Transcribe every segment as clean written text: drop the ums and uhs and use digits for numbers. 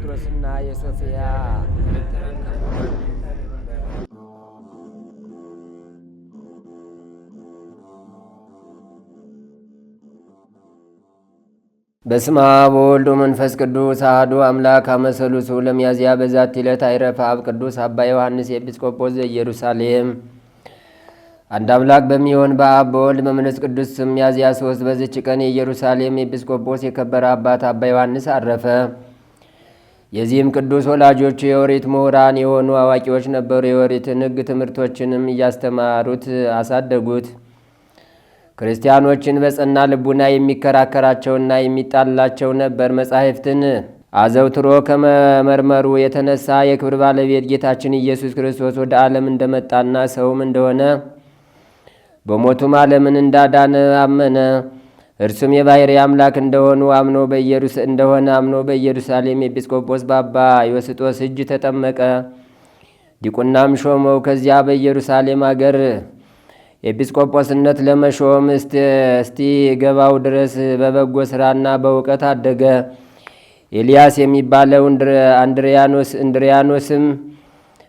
የጴጥሮስና የሶፊያ በስመ አብ ወወልድ ወመንፈስ ቅዱስ አሐዱ አምላክ አመሰሉሱ ለሚያዝያ በዛቲ ዕለት አይረፈ አብ ቅዱስ አባ ዮሐንስ ኤጲስቆጶስ ዘኢየሩሳሌም። አንድ አምላክ በሚሆን በአብ በወልድ በመንፈስ ቅዱስ ስም ሚያዝያ 3 በዚች ቀን የኢየሩሳሌም ኤጲስቆጶስ የከበረ አባት አባ ዮሐንስ አረፈ። የዚህም ቅዱስ ወላጆቹ የኦሪት ምሁራን የሆኑ አዋቂዎች ነበሩ። የኦሪትን ሕግ ትምህርቶችንም እያስተማሩት አሳደጉት። ክርስቲያኖችን በጸና ልቡና የሚከራከራቸውና የሚጣላቸው ነበር። መጻሕፍትን አዘውትሮ ከመመርመሩ የተነሳ የክብር ባለቤት ጌታችን ኢየሱስ ክርስቶስ ወደ ዓለም እንደመጣና ሰውም እንደሆነ በሞቱም ዓለምን እንዳዳነ አመነ። እርሱም የባሕርይ አምላክ አምኖ አምኖ በኢየሩሳሌም ኤጲስቆጶስ በአባ ዮስጦስ እጅ ተጠመቀ። ዲቁናም ሾመው። ከዚያ በኢየሩሳሌም አገር ኤጲስቆጶስነት ለመሾም እስቲ ገባው ድረስ በበጎ ሥራና በእውቀት አደገ። ኤልያስ የሚባለው እንድሪያኖስም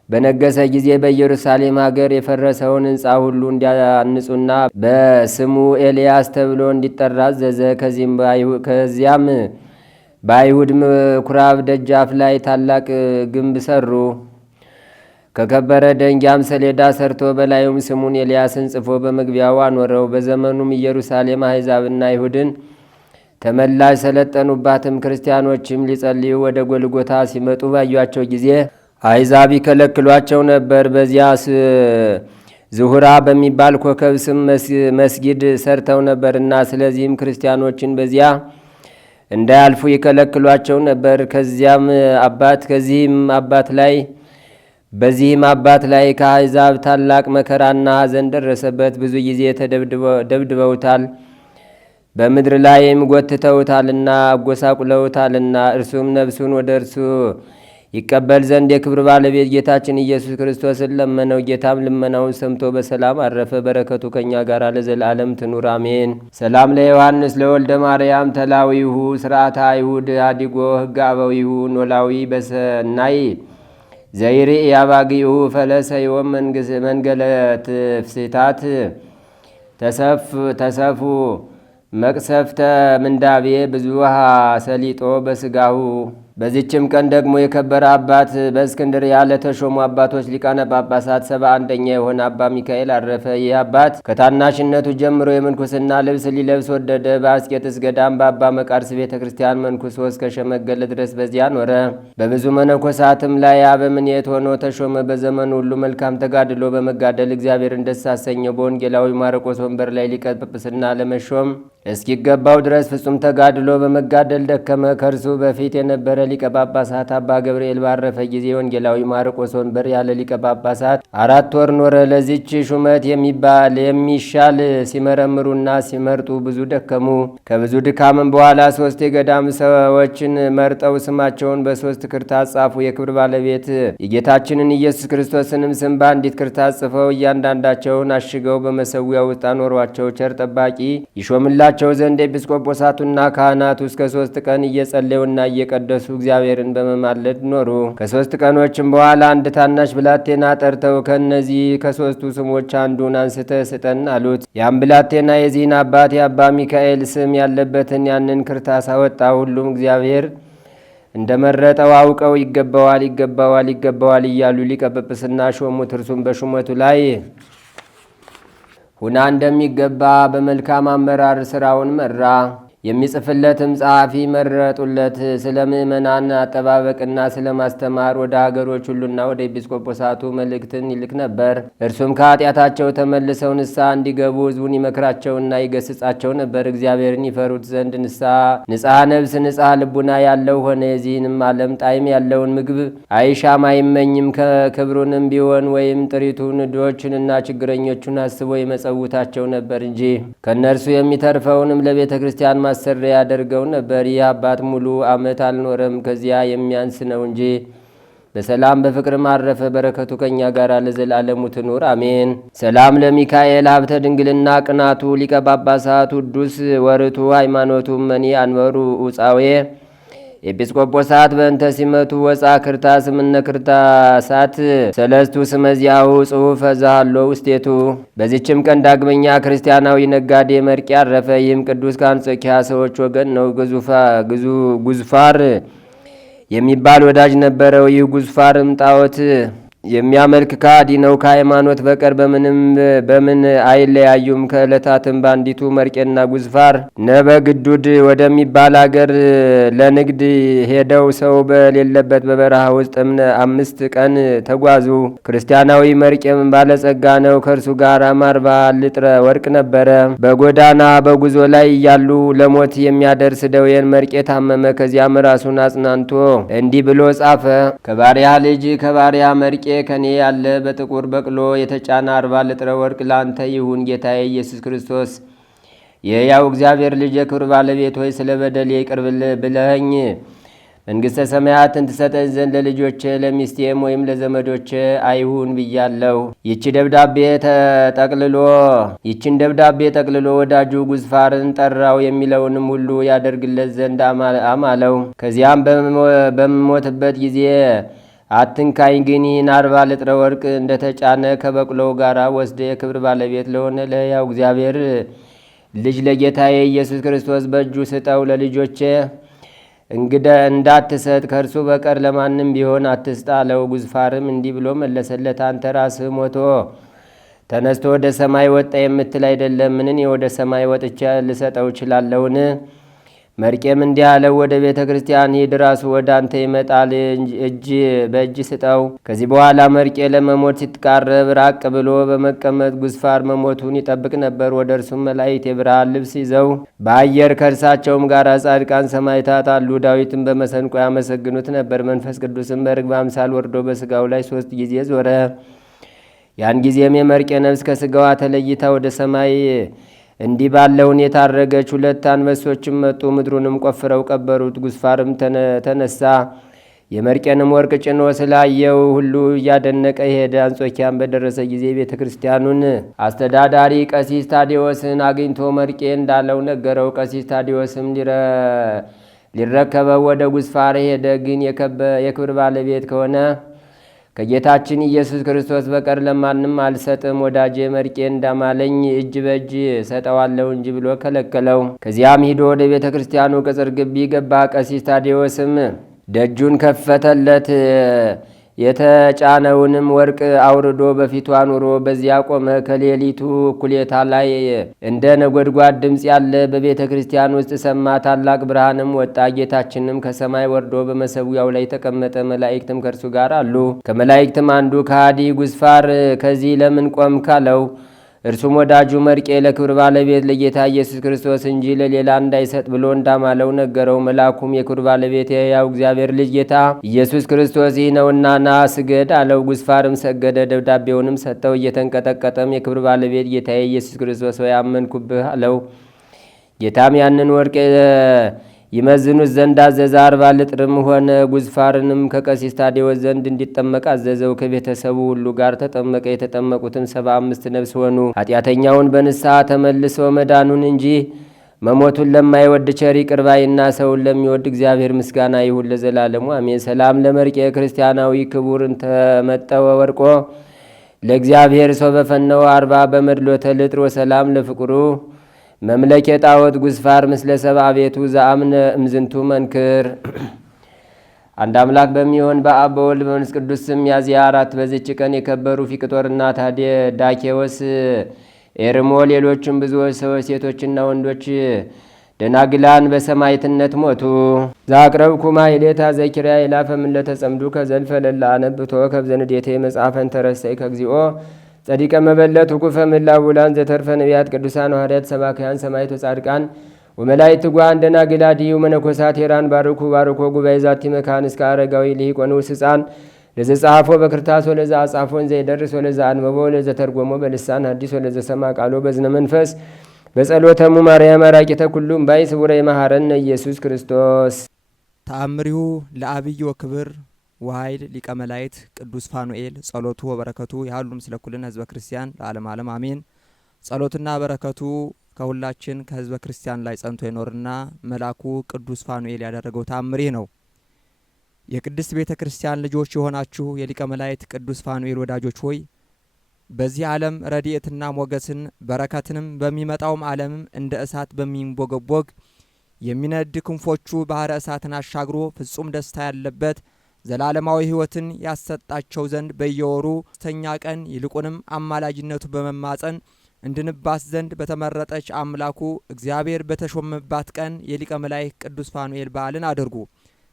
በነገሰ ጊዜ በኢየሩሳሌም ሀገር የፈረሰውን ሕንፃ ሁሉ እንዲያንጹና በስሙ ኤልያስ ተብሎ እንዲጠራ አዘዘ። ከዚያም በአይሁድ ምኩራብ ደጃፍ ላይ ታላቅ ግንብ ሰሩ። ከከበረ ደንጊያም ሰሌዳ ሰርቶ በላዩም ስሙን ኤልያስን ጽፎ በመግቢያው አኖረው። በዘመኑም ኢየሩሳሌም አሕዛብና አይሁድን ተመላሽ ሰለጠኑባትም። ክርስቲያኖችም ሊጸልዩ ወደ ጎልጎታ ሲመጡ ባዩአቸው ጊዜ አሕዛብ ይከለክሏቸው ነበር። በዚያ ዝሁራ በሚባል ኮከብ ስም መስጊድ ሰርተው ነበርና፣ ስለዚህም ክርስቲያኖችን በዚያ እንዳያልፉ ይከለክሏቸው ነበር። በዚህም አባት ላይ ከአሕዛብ ታላቅ መከራና ሐዘን ደረሰበት። ብዙ ጊዜ ደብድበውታል፣ በምድር ላይም ጎትተውታልና አጎሳቁለውታልና። እርሱም ነፍሱን ወደ እርሱ ይቀበል ዘንድ የክብር ባለቤት ጌታችን ኢየሱስ ክርስቶስን ለመነው። ጌታም ልመናውን ሰምቶ በሰላም አረፈ። በረከቱ ከእኛ ጋር ለዘላለም ትኑር አሜን። ሰላም ለዮሐንስ ለወልደ ማርያም ተላዊሁ ስርዓተ አይሁድ አዲጎ ሕግ አበዊሁ ኖላዊ በሰናይ ዘይሪ ያባጊሁ ፈለሰዮም መንገለት ፍሴታት ተሰፉ መቅሰፍተ ምንዳቤ ብዙሃ ሰሊጦ በስጋሁ። በዚችም ቀን ደግሞ የከበረ አባት በእስክንድርያ ለተሾሙ አባቶች ሊቃነ ጳጳሳት 71ኛ የሆነ አባ ሚካኤል አረፈ። ይህ አባት ከታናሽነቱ ጀምሮ የምንኩስና ልብስ ሊለብስ ወደደ። በአስቄጥስ ገዳም በአባ መቃርስ ቤተ ክርስቲያን መንኩሶ እስከሸመገለ ድረስ በዚያ ኖረ። በብዙ መነኮሳትም ላይ አበምኔት ሆኖ ተሾመ። በዘመኑ ሁሉ መልካም ተጋድሎ በመጋደል እግዚአብሔርን ደስ አሰኘው። በወንጌላዊ ማርቆስ ወንበር ላይ ሊቀ ጵጵስና ለመሾም እስኪገባው ድረስ ፍጹም ተጋድሎ በመጋደል ደከመ። ከእርሱ በፊት የነበረ ሊቀ ጳጳሳት አባ ገብርኤል ባረፈ ጊዜ ወንጌላዊ ማርቆስ ወንበር ያለ ሊቀ ጳጳሳት 4 ወር ኖረ። ለዚች ሹመት የሚሻል ሲመረምሩና ሲመርጡ ብዙ ደከሙ። ከብዙ ድካምም በኋላ 3 የገዳም ሰዎችን መርጠው ስማቸውን በ3 ክርታስ ጻፉ። የክብር ባለቤት የጌታችንን ኢየሱስ ክርስቶስንም ስም በአንዲት ክርታስ ጽፈው እያንዳንዳቸውን አሽገው በመሰዊያ ውስጥ አኖሯቸው። ቸር ጠባቂ ይሾምላቸው ዘንድ ኤጲስቆጶሳቱና ካህናቱ እስከ 3 ቀን እየጸለዩና እየቀደሱ እግዚአብሔርን በመማለድ ኖሩ። ከ3 ቀኖችም በኋላ አንድ ታናሽ ብላቴና ጠርተው ከእነዚህ ከ3ቱ ስሞች አንዱን አንስተህ ስጠን አሉት። ያም ብላቴና የዚህን አባት የአባ ሚካኤል ስም ያለበትን ያንን ክርታስ አወጣ። ሁሉም እግዚአብሔር እንደመረጠው አውቀው ይገባዋል እያሉ ሊቀ ጵጵስና ሾሙት። እርሱም በሹመቱ ላይ ሁና እንደሚገባ በመልካም አመራር ሥራውን መራ። የሚጽፍለትም ጸሐፊ መረጡለት። ስለ ምእመናን አጠባበቅና ስለ ማስተማር ወደ አገሮች ሁሉና ወደ ኤጲስቆጶሳቱ መልእክትን ይልክ ነበር። እርሱም ከኃጢአታቸው ተመልሰው ንስሐ እንዲገቡ ሕዝቡን ይመክራቸውና ይገስጻቸው ነበር። እግዚአብሔርን ይፈሩት ዘንድ ንጽሐ ነብስ ንጽሐ ልቡና ያለው ሆነ። የዚህንም ዓለም ጣዕም ያለውን ምግብ አይሻም አይመኝም። ክብሩንም ቢሆን ወይም ጥሪቱን ድሆችንና ችግረኞቹን አስቦ ይመጸውታቸው ነበር እንጂ ከእነርሱ የሚተርፈውንም ለቤተ ክርስቲያን ማሰሪያ ያደርገው ነበር። ይህ አባት ሙሉ ዓመት አልኖረም፣ ከዚያ የሚያንስ ነው እንጂ በሰላም በፍቅር ማረፈ። በረከቱ ከኛ ጋር ለዘላለሙ ትኑር አሜን። ሰላም ለሚካኤል ሀብተ ድንግልና ቅናቱ ሊቀ ጳጳሳት ውዱስ ወርቱ ሃይማኖቱ መኒ አንበሩ ውፃዌ ኤጲስቆጶሳት በእንተ ሲመቱ ወፃ ክርታስ እምነ ክርታሳት ሰለስቱ ስመዚያሁ ጽሑፈ ዛሃሎ ውስቴቱ። በዚችም ቀን ዳግመኛ ክርስቲያናዊ ነጋዴ መርቄ አረፈ። ይህም ቅዱስ ከአንጾኪያ ሰዎች ወገን ነው። ጉዝፋር የሚባል ወዳጅ ነበረው። ይህ ጉዝፋርም ጣዖት የሚያመልክ ከሃዲ ነው። ከሃይማኖት በቀር በምን አይለያዩም። ከዕለታትም በአንዲቱ መርቄና ጉዝፋር ነበግዱድ ወደሚባል አገር ለንግድ ሄደው ሰው በሌለበት በበረሃ ውስጥ 5 ቀን ተጓዙ። ክርስቲያናዊ መርቄም ባለጸጋ ነው። ከእርሱ ጋር 40 ልጥረ ወርቅ ነበረ። በጎዳና በጉዞ ላይ እያሉ ለሞት የሚያደርስ ደዌን መርቄ ታመመ። ከዚያም ራሱን አጽናንቶ እንዲህ ብሎ ጻፈ። ከባሪያ ልጅ ከባሪያ መርቄ ከኔ ያለ በጥቁር በቅሎ የተጫነ 40 ልጥረ ወርቅ ላንተ ይሁን። ጌታዬ ኢየሱስ ክርስቶስ የሕያው እግዚአብሔር ልጅ የክብር ባለቤት ሆይ ስለ በደሌ ይቅር ብለኸኝ መንግሥተ ሰማያትን ትሰጠኝ ዘንድ ለልጆቼ ለሚስቴም ወይም ለዘመዶቼ አይሁን ብያለሁ። ይችን ደብዳቤ ጠቅልሎ ወዳጁ ጉዝፋርን ጠራው። የሚለውንም ሁሉ ያደርግለት ዘንድ አማለው። ከዚያም በምሞትበት ጊዜ አትንካኝ፣ ግን ይህን 40 ልጥረ ወርቅ እንደተጫነ ከበቅሎው ጋር ወስደ የክብር ባለቤት ለሆነ ለሕያው እግዚአብሔር ልጅ ለጌታዬ ኢየሱስ ክርስቶስ በእጁ ስጠው። ለልጆቼ እንዳትሰጥ ከእርሱ በቀር ለማንም ቢሆን አትስጥ አለው። ጉዝፋርም እንዲህ ብሎ መለሰለት፣ አንተ ራስህ ሞቶ ተነስቶ ወደ ሰማይ ወጣ የምትል አይደለም? ምንን ወደ ሰማይ ወጥቼ ልሰጠው እችላለሁን? መርቄም እንዲህ አለው፣ ወደ ቤተ ክርስቲያን ሂድ፣ ራሱ ወደ አንተ ይመጣል፣ በእጅ ስጠው። ከዚህ በኋላ መርቄ ለመሞት ሲትቃረብ ራቅ ብሎ በመቀመጥ ጉዝፋር መሞቱን ይጠብቅ ነበር። ወደ እርሱም መላእክት የብርሃን ልብስ ይዘው በአየር ከእርሳቸውም ጋር ጻድቃን ሰማዕታት አሉ። ዳዊትን በመሰንቆ ያመሰግኑት ነበር። መንፈስ ቅዱስም በርግብ አምሳል ወርዶ በስጋው ላይ 3 ጊዜ ዞረ። ያን ጊዜም የመርቄ ነፍስ ከስጋዋ ተለይታ ወደ ሰማይ እንዲህ ባለ ሁኔታ አረገች። 2 አንበሶችም መጡ፣ ምድሩንም ቆፍረው ቀበሩት። ጉዝፋርም ተነሳ፣ የመርቄንም ወርቅ ጭኖ ስላየው ሁሉ እያደነቀ ሄደ። አንጾኪያን በደረሰ ጊዜ ቤተ ክርስቲያኑን አስተዳዳሪ ቀሲስ ታዲዎስን አግኝቶ መርቄ እንዳለው ነገረው። ቀሲስ ታዲዎስም ሊረከበው ወደ ጉዝፋር ሄደ። ግን የክብር ባለቤት ከሆነ ከጌታችን ኢየሱስ ክርስቶስ በቀር ለማንም አልሰጥም፣ ወዳጄ መርቄ እንዳማለኝ እጅ በእጅ ሰጠዋለሁ እንጂ ብሎ ከለከለው። ከዚያም ሂዶ ወደ ቤተ ክርስቲያኑ ቅጽር ግቢ ገባ። ቀሲስ ታዲዎስም ደጁን ከፈተለት። የተጫነውንም ወርቅ አውርዶ በፊቱ አኑሮ በዚያ ቆመ። ከሌሊቱ እኩሌታ ላይ እንደ ነጎድጓድ ድምፅ ያለ በቤተ ክርስቲያን ውስጥ ሰማ። ታላቅ ብርሃንም ወጣ። ጌታችንም ከሰማይ ወርዶ በመሰዊያው ላይ ተቀመጠ። መላእክትም ከእርሱ ጋር አሉ። ከመላእክትም አንዱ ከሃዲ ጉዝፋር ከዚህ ለምን ቆምክ አለው። እርሱም ወዳጁ መርቄ ለክብር ባለቤት ለጌታ ኢየሱስ ክርስቶስ እንጂ ለሌላ እንዳይሰጥ ብሎ እንዳማለው ነገረው። መልአኩም የክብር ባለቤት የሕያው እግዚአብሔር ልጅ ጌታ ኢየሱስ ክርስቶስ ይህ ነውና ና ስገድ አለው። ጉዝፋርም ሰገደ። ደብዳቤውንም ሰጠው። እየተንቀጠቀጠም የክብር ባለቤት ጌታዬ ኢየሱስ ክርስቶስ ሆይ አመንኩብህ አለው። ጌታም ያንን ወርቅ ይመዝኑት ዘንድ አዘዘ። 40 ልጥርም ሆነ። ጉዝፋርንም ከቀሲስ ታዲዎስ ዘንድ እንዲጠመቅ አዘዘው። ከቤተሰቡ ሁሉ ጋር ተጠመቀ። የተጠመቁትም 75 ነፍስ ሆኑ። ኃጢአተኛውን በንስሐ ተመልሶ መዳኑን እንጂ መሞቱን ለማይወድ ቸር ይቅር ባይና ሰውን ለሚወድ እግዚአብሔር ምስጋና ይሁን ለዘላለሙ አሜን። ሰላም ለመርቄ ክርስቲያናዊ ክቡር እንተመጠወ ወርቆ ለእግዚአብሔር ሰው በፈነው 40 በመድሎተ ልጥር ወሰላም ለፍቅሩ መምለኬ ጣዖት ጉዝፋር ምስለ ሰብአ ቤቱ ዘአምነ እምዝንቱ መንክር። አንድ አምላክ በሚሆን በአብ በወልድ በመንፈስ ቅዱስ ስም ሚያዝያ 4 በዚች ቀን የከበሩ ፊቅጦርና ዳኬዎስ፣ ኤርሞ፣ ሌሎችም ብዙዎች ሰዎች ሴቶችና ወንዶች ደናግላን በሰማዕትነት ሞቱ። ዛቅረብኩማ ኢሌታ ዘኪርያ ይላፈ ምን ለተጸምዱ ከዘልፈ ለላ አነብቶ ከብዘንዴቴ መጽሐፈን ተረሰይ ከግዚኦ ጸዲቀ መበለት ውቁፈ ምላቡላን ዘተርፈ ነቢያት ቅዱሳን ሐዋርያት ሰባክያን ሰማዕት ወጻድቃን ወመላእክት ትጓን ደናግል አድኅዩ መነኮሳት ሄራን ባርኩ ጉባኤ ዛቲ መካን እስከ አረጋዊ ልሂቅ ወንዑስ ሕፃን ለዘጸሐፎ በክርታስ ወለዘ አጻፎን ዘይደርስ ወለዘ አንበቦ ወለዘ ተርጎሞ በልሳን ሐዲስ ወለዘ ሰማ ቃሎ በዝነ መንፈስ በጸሎተሙ ማርያም አራቂተ ኩሉም ባይ ስውረ የመሐረነ ኢየሱስ ክርስቶስ። ተአምሪሁ ለአብይ ወክብር ወኃይል ሊቀ መላእክት ቅዱስ ፋኑኤል ጸሎቱ ወበረከቱ ያሉም ስለ ኩልነ ህዝበ ክርስቲያን ለዓለም ዓለም አሜን። ጸሎትና በረከቱ ከሁላችን ከህዝበ ክርስቲያን ላይ ጸንቶ ይኖርና መልአኩ ቅዱስ ፋኑኤል ያደረገው ታምር ይህ ነው። የቅድስት ቤተ ክርስቲያን ልጆች የሆናችሁ የሊቀ መላእክት ቅዱስ ፋኑኤል ወዳጆች ሆይ በዚህ ዓለም ረድኤትና ሞገስን በረከትንም በሚመጣውም ዓለምም እንደ እሳት በሚንቦገቦግ የሚነድ ክንፎቹ ባህረ እሳትን አሻግሮ ፍጹም ደስታ ያለበት ዘላለማዊ ሕይወትን ያሰጣቸው ዘንድ በየወሩ ስተኛ ቀን ይልቁንም አማላጅነቱ በመማጸን እንድንባስ ዘንድ በተመረጠች አምላኩ እግዚአብሔር በተሾመባት ቀን የሊቀ መላእክት ቅዱስ ፋኑኤል በዓልን አድርጉ።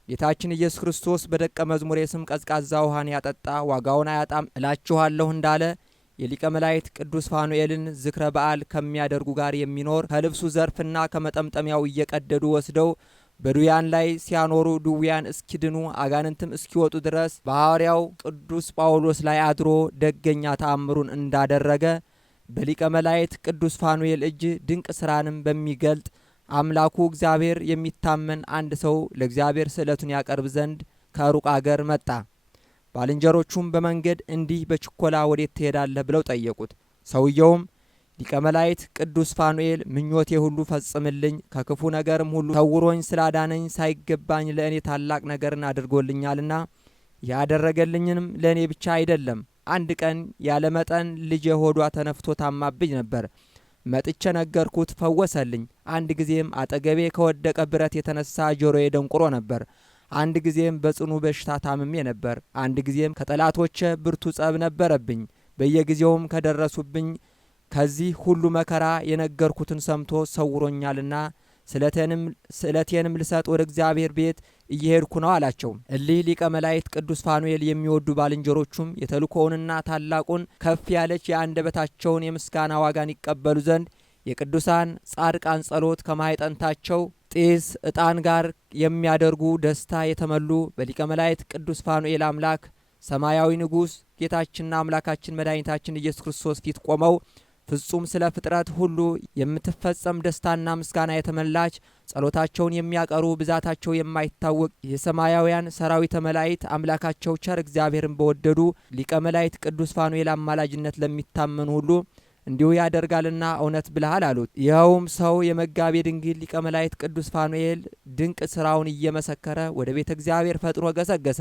ጌታችን ኢየሱስ ክርስቶስ በደቀ መዝሙሬ ስም ቀዝቃዛ ውሃን ያጠጣ ዋጋውን አያጣም እላችኋለሁ እንዳለ የሊቀ መላእክት ቅዱስ ፋኑኤልን ዝክረ በዓል ከሚያደርጉ ጋር የሚኖር ከልብሱ ዘርፍና ከመጠምጠሚያው እየቀደዱ ወስደው በዱያን ላይ ሲያኖሩ ድውያን እስኪድኑ አጋንንትም እስኪወጡ ድረስ በሐዋርያው ቅዱስ ጳውሎስ ላይ አድሮ ደገኛ ተአምሩን እንዳደረገ በሊቀ መላእክት ቅዱስ ፋኑኤል እጅ ድንቅ ስራንም በሚገልጥ አምላኩ እግዚአብሔር የሚታመን አንድ ሰው ለእግዚአብሔር ስዕለቱን ያቀርብ ዘንድ ከሩቅ አገር መጣ። ባልንጀሮቹም በመንገድ እንዲህ በችኮላ ወዴት ትሄዳለህ ብለው ጠየቁት። ሰውየውም ሊቀ መላእክት ቅዱስ ፋኑኤል ምኞቴ ሁሉ ፈጽምልኝ፣ ከክፉ ነገርም ሁሉ ተውሮኝ ስላዳነኝ ሳይገባኝ ለእኔ ታላቅ ነገርን አድርጎልኛልና ያደረገልኝንም ለእኔ ብቻ አይደለም። አንድ ቀን ያለ መጠን ልጄ ሆዷ ተነፍቶ ታማብኝ ነበር። መጥቼ ነገርኩት፣ ፈወሰልኝ። አንድ ጊዜም አጠገቤ ከወደቀ ብረት የተነሳ ጆሮዬ ደንቁሮ ነበር። አንድ ጊዜም በጽኑ በሽታ ታምሜ ነበር። አንድ ጊዜም ከጠላቶቼ ብርቱ ጸብ ነበረብኝ። በየጊዜውም ከደረሱብኝ ከዚህ ሁሉ መከራ የነገርኩትን ሰምቶ ሰውሮኛልና ስዕለቴንም ልሰጥ ወደ እግዚአብሔር ቤት እየሄድኩ ነው አላቸው። እሊህ ሊቀ መላእክት ቅዱስ ፋኑኤል የሚወዱ ባልንጀሮቹም የተልእኮውንና ታላቁን ከፍ ያለች የአንደበታቸውን የምስጋና ዋጋን ይቀበሉ ዘንድ የቅዱሳን ጻድቃን ጸሎት ከማይጠንታቸው ጢስ ዕጣን ጋር የሚያደርጉ ደስታ የተመሉ በሊቀ መላእክት ቅዱስ ፋኑኤል አምላክ ሰማያዊ ንጉሥ ጌታችንና አምላካችን መድኃኒታችን ኢየሱስ ክርስቶስ ፊት ቆመው ፍጹም ስለ ፍጥረት ሁሉ የምትፈጸም ደስታና ምስጋና የተመላች ጸሎታቸውን የሚያቀሩ ብዛታቸው የማይታወቅ የሰማያውያን ሰራዊተ መላእክት አምላካቸው ቸር እግዚአብሔርን በወደዱ ሊቀ መላእክት ቅዱስ ፋኑኤል አማላጅነት ለሚታመኑ ሁሉ እንዲሁ ያደርጋልና እውነት ብለሃል አሉት። ይኸውም ሰው የመጋቤ ድንግል ሊቀ መላእክት ቅዱስ ፋኑኤል ድንቅ ስራውን እየመሰከረ ወደ ቤተ እግዚአብሔር ፈጥኖ ገሰገሰ።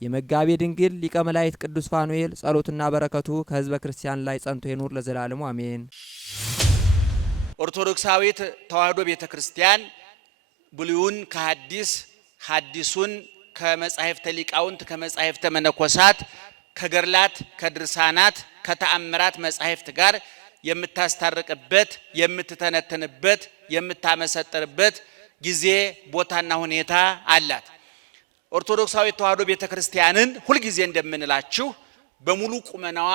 የመጋቤ ድንግል ሊቀ መላእክት ቅዱስ ፋኑኤል ጸሎትና በረከቱ ከህዝበ ክርስቲያን ላይ ጸንቶ ይኑር ለዘላለሙ አሜን። ኦርቶዶክሳዊት ተዋሕዶ ቤተ ክርስቲያን ብሉይን ከሐዲስ ሐዲሱን ከመጻሕፍተ ሊቃውንት ከመጻሕፍተ መነኮሳት ከገድላት ከድርሳናት ከተአምራት መጻሕፍት ጋር የምታስታርቅበት የምትተነተንበት የምታመሰጥርበት ጊዜ ቦታና ሁኔታ አላት። ኦርቶዶክሳዊት ተዋሕዶ ቤተ ክርስቲያንን ሁልጊዜ እንደምንላችሁ በሙሉ ቁመናዋ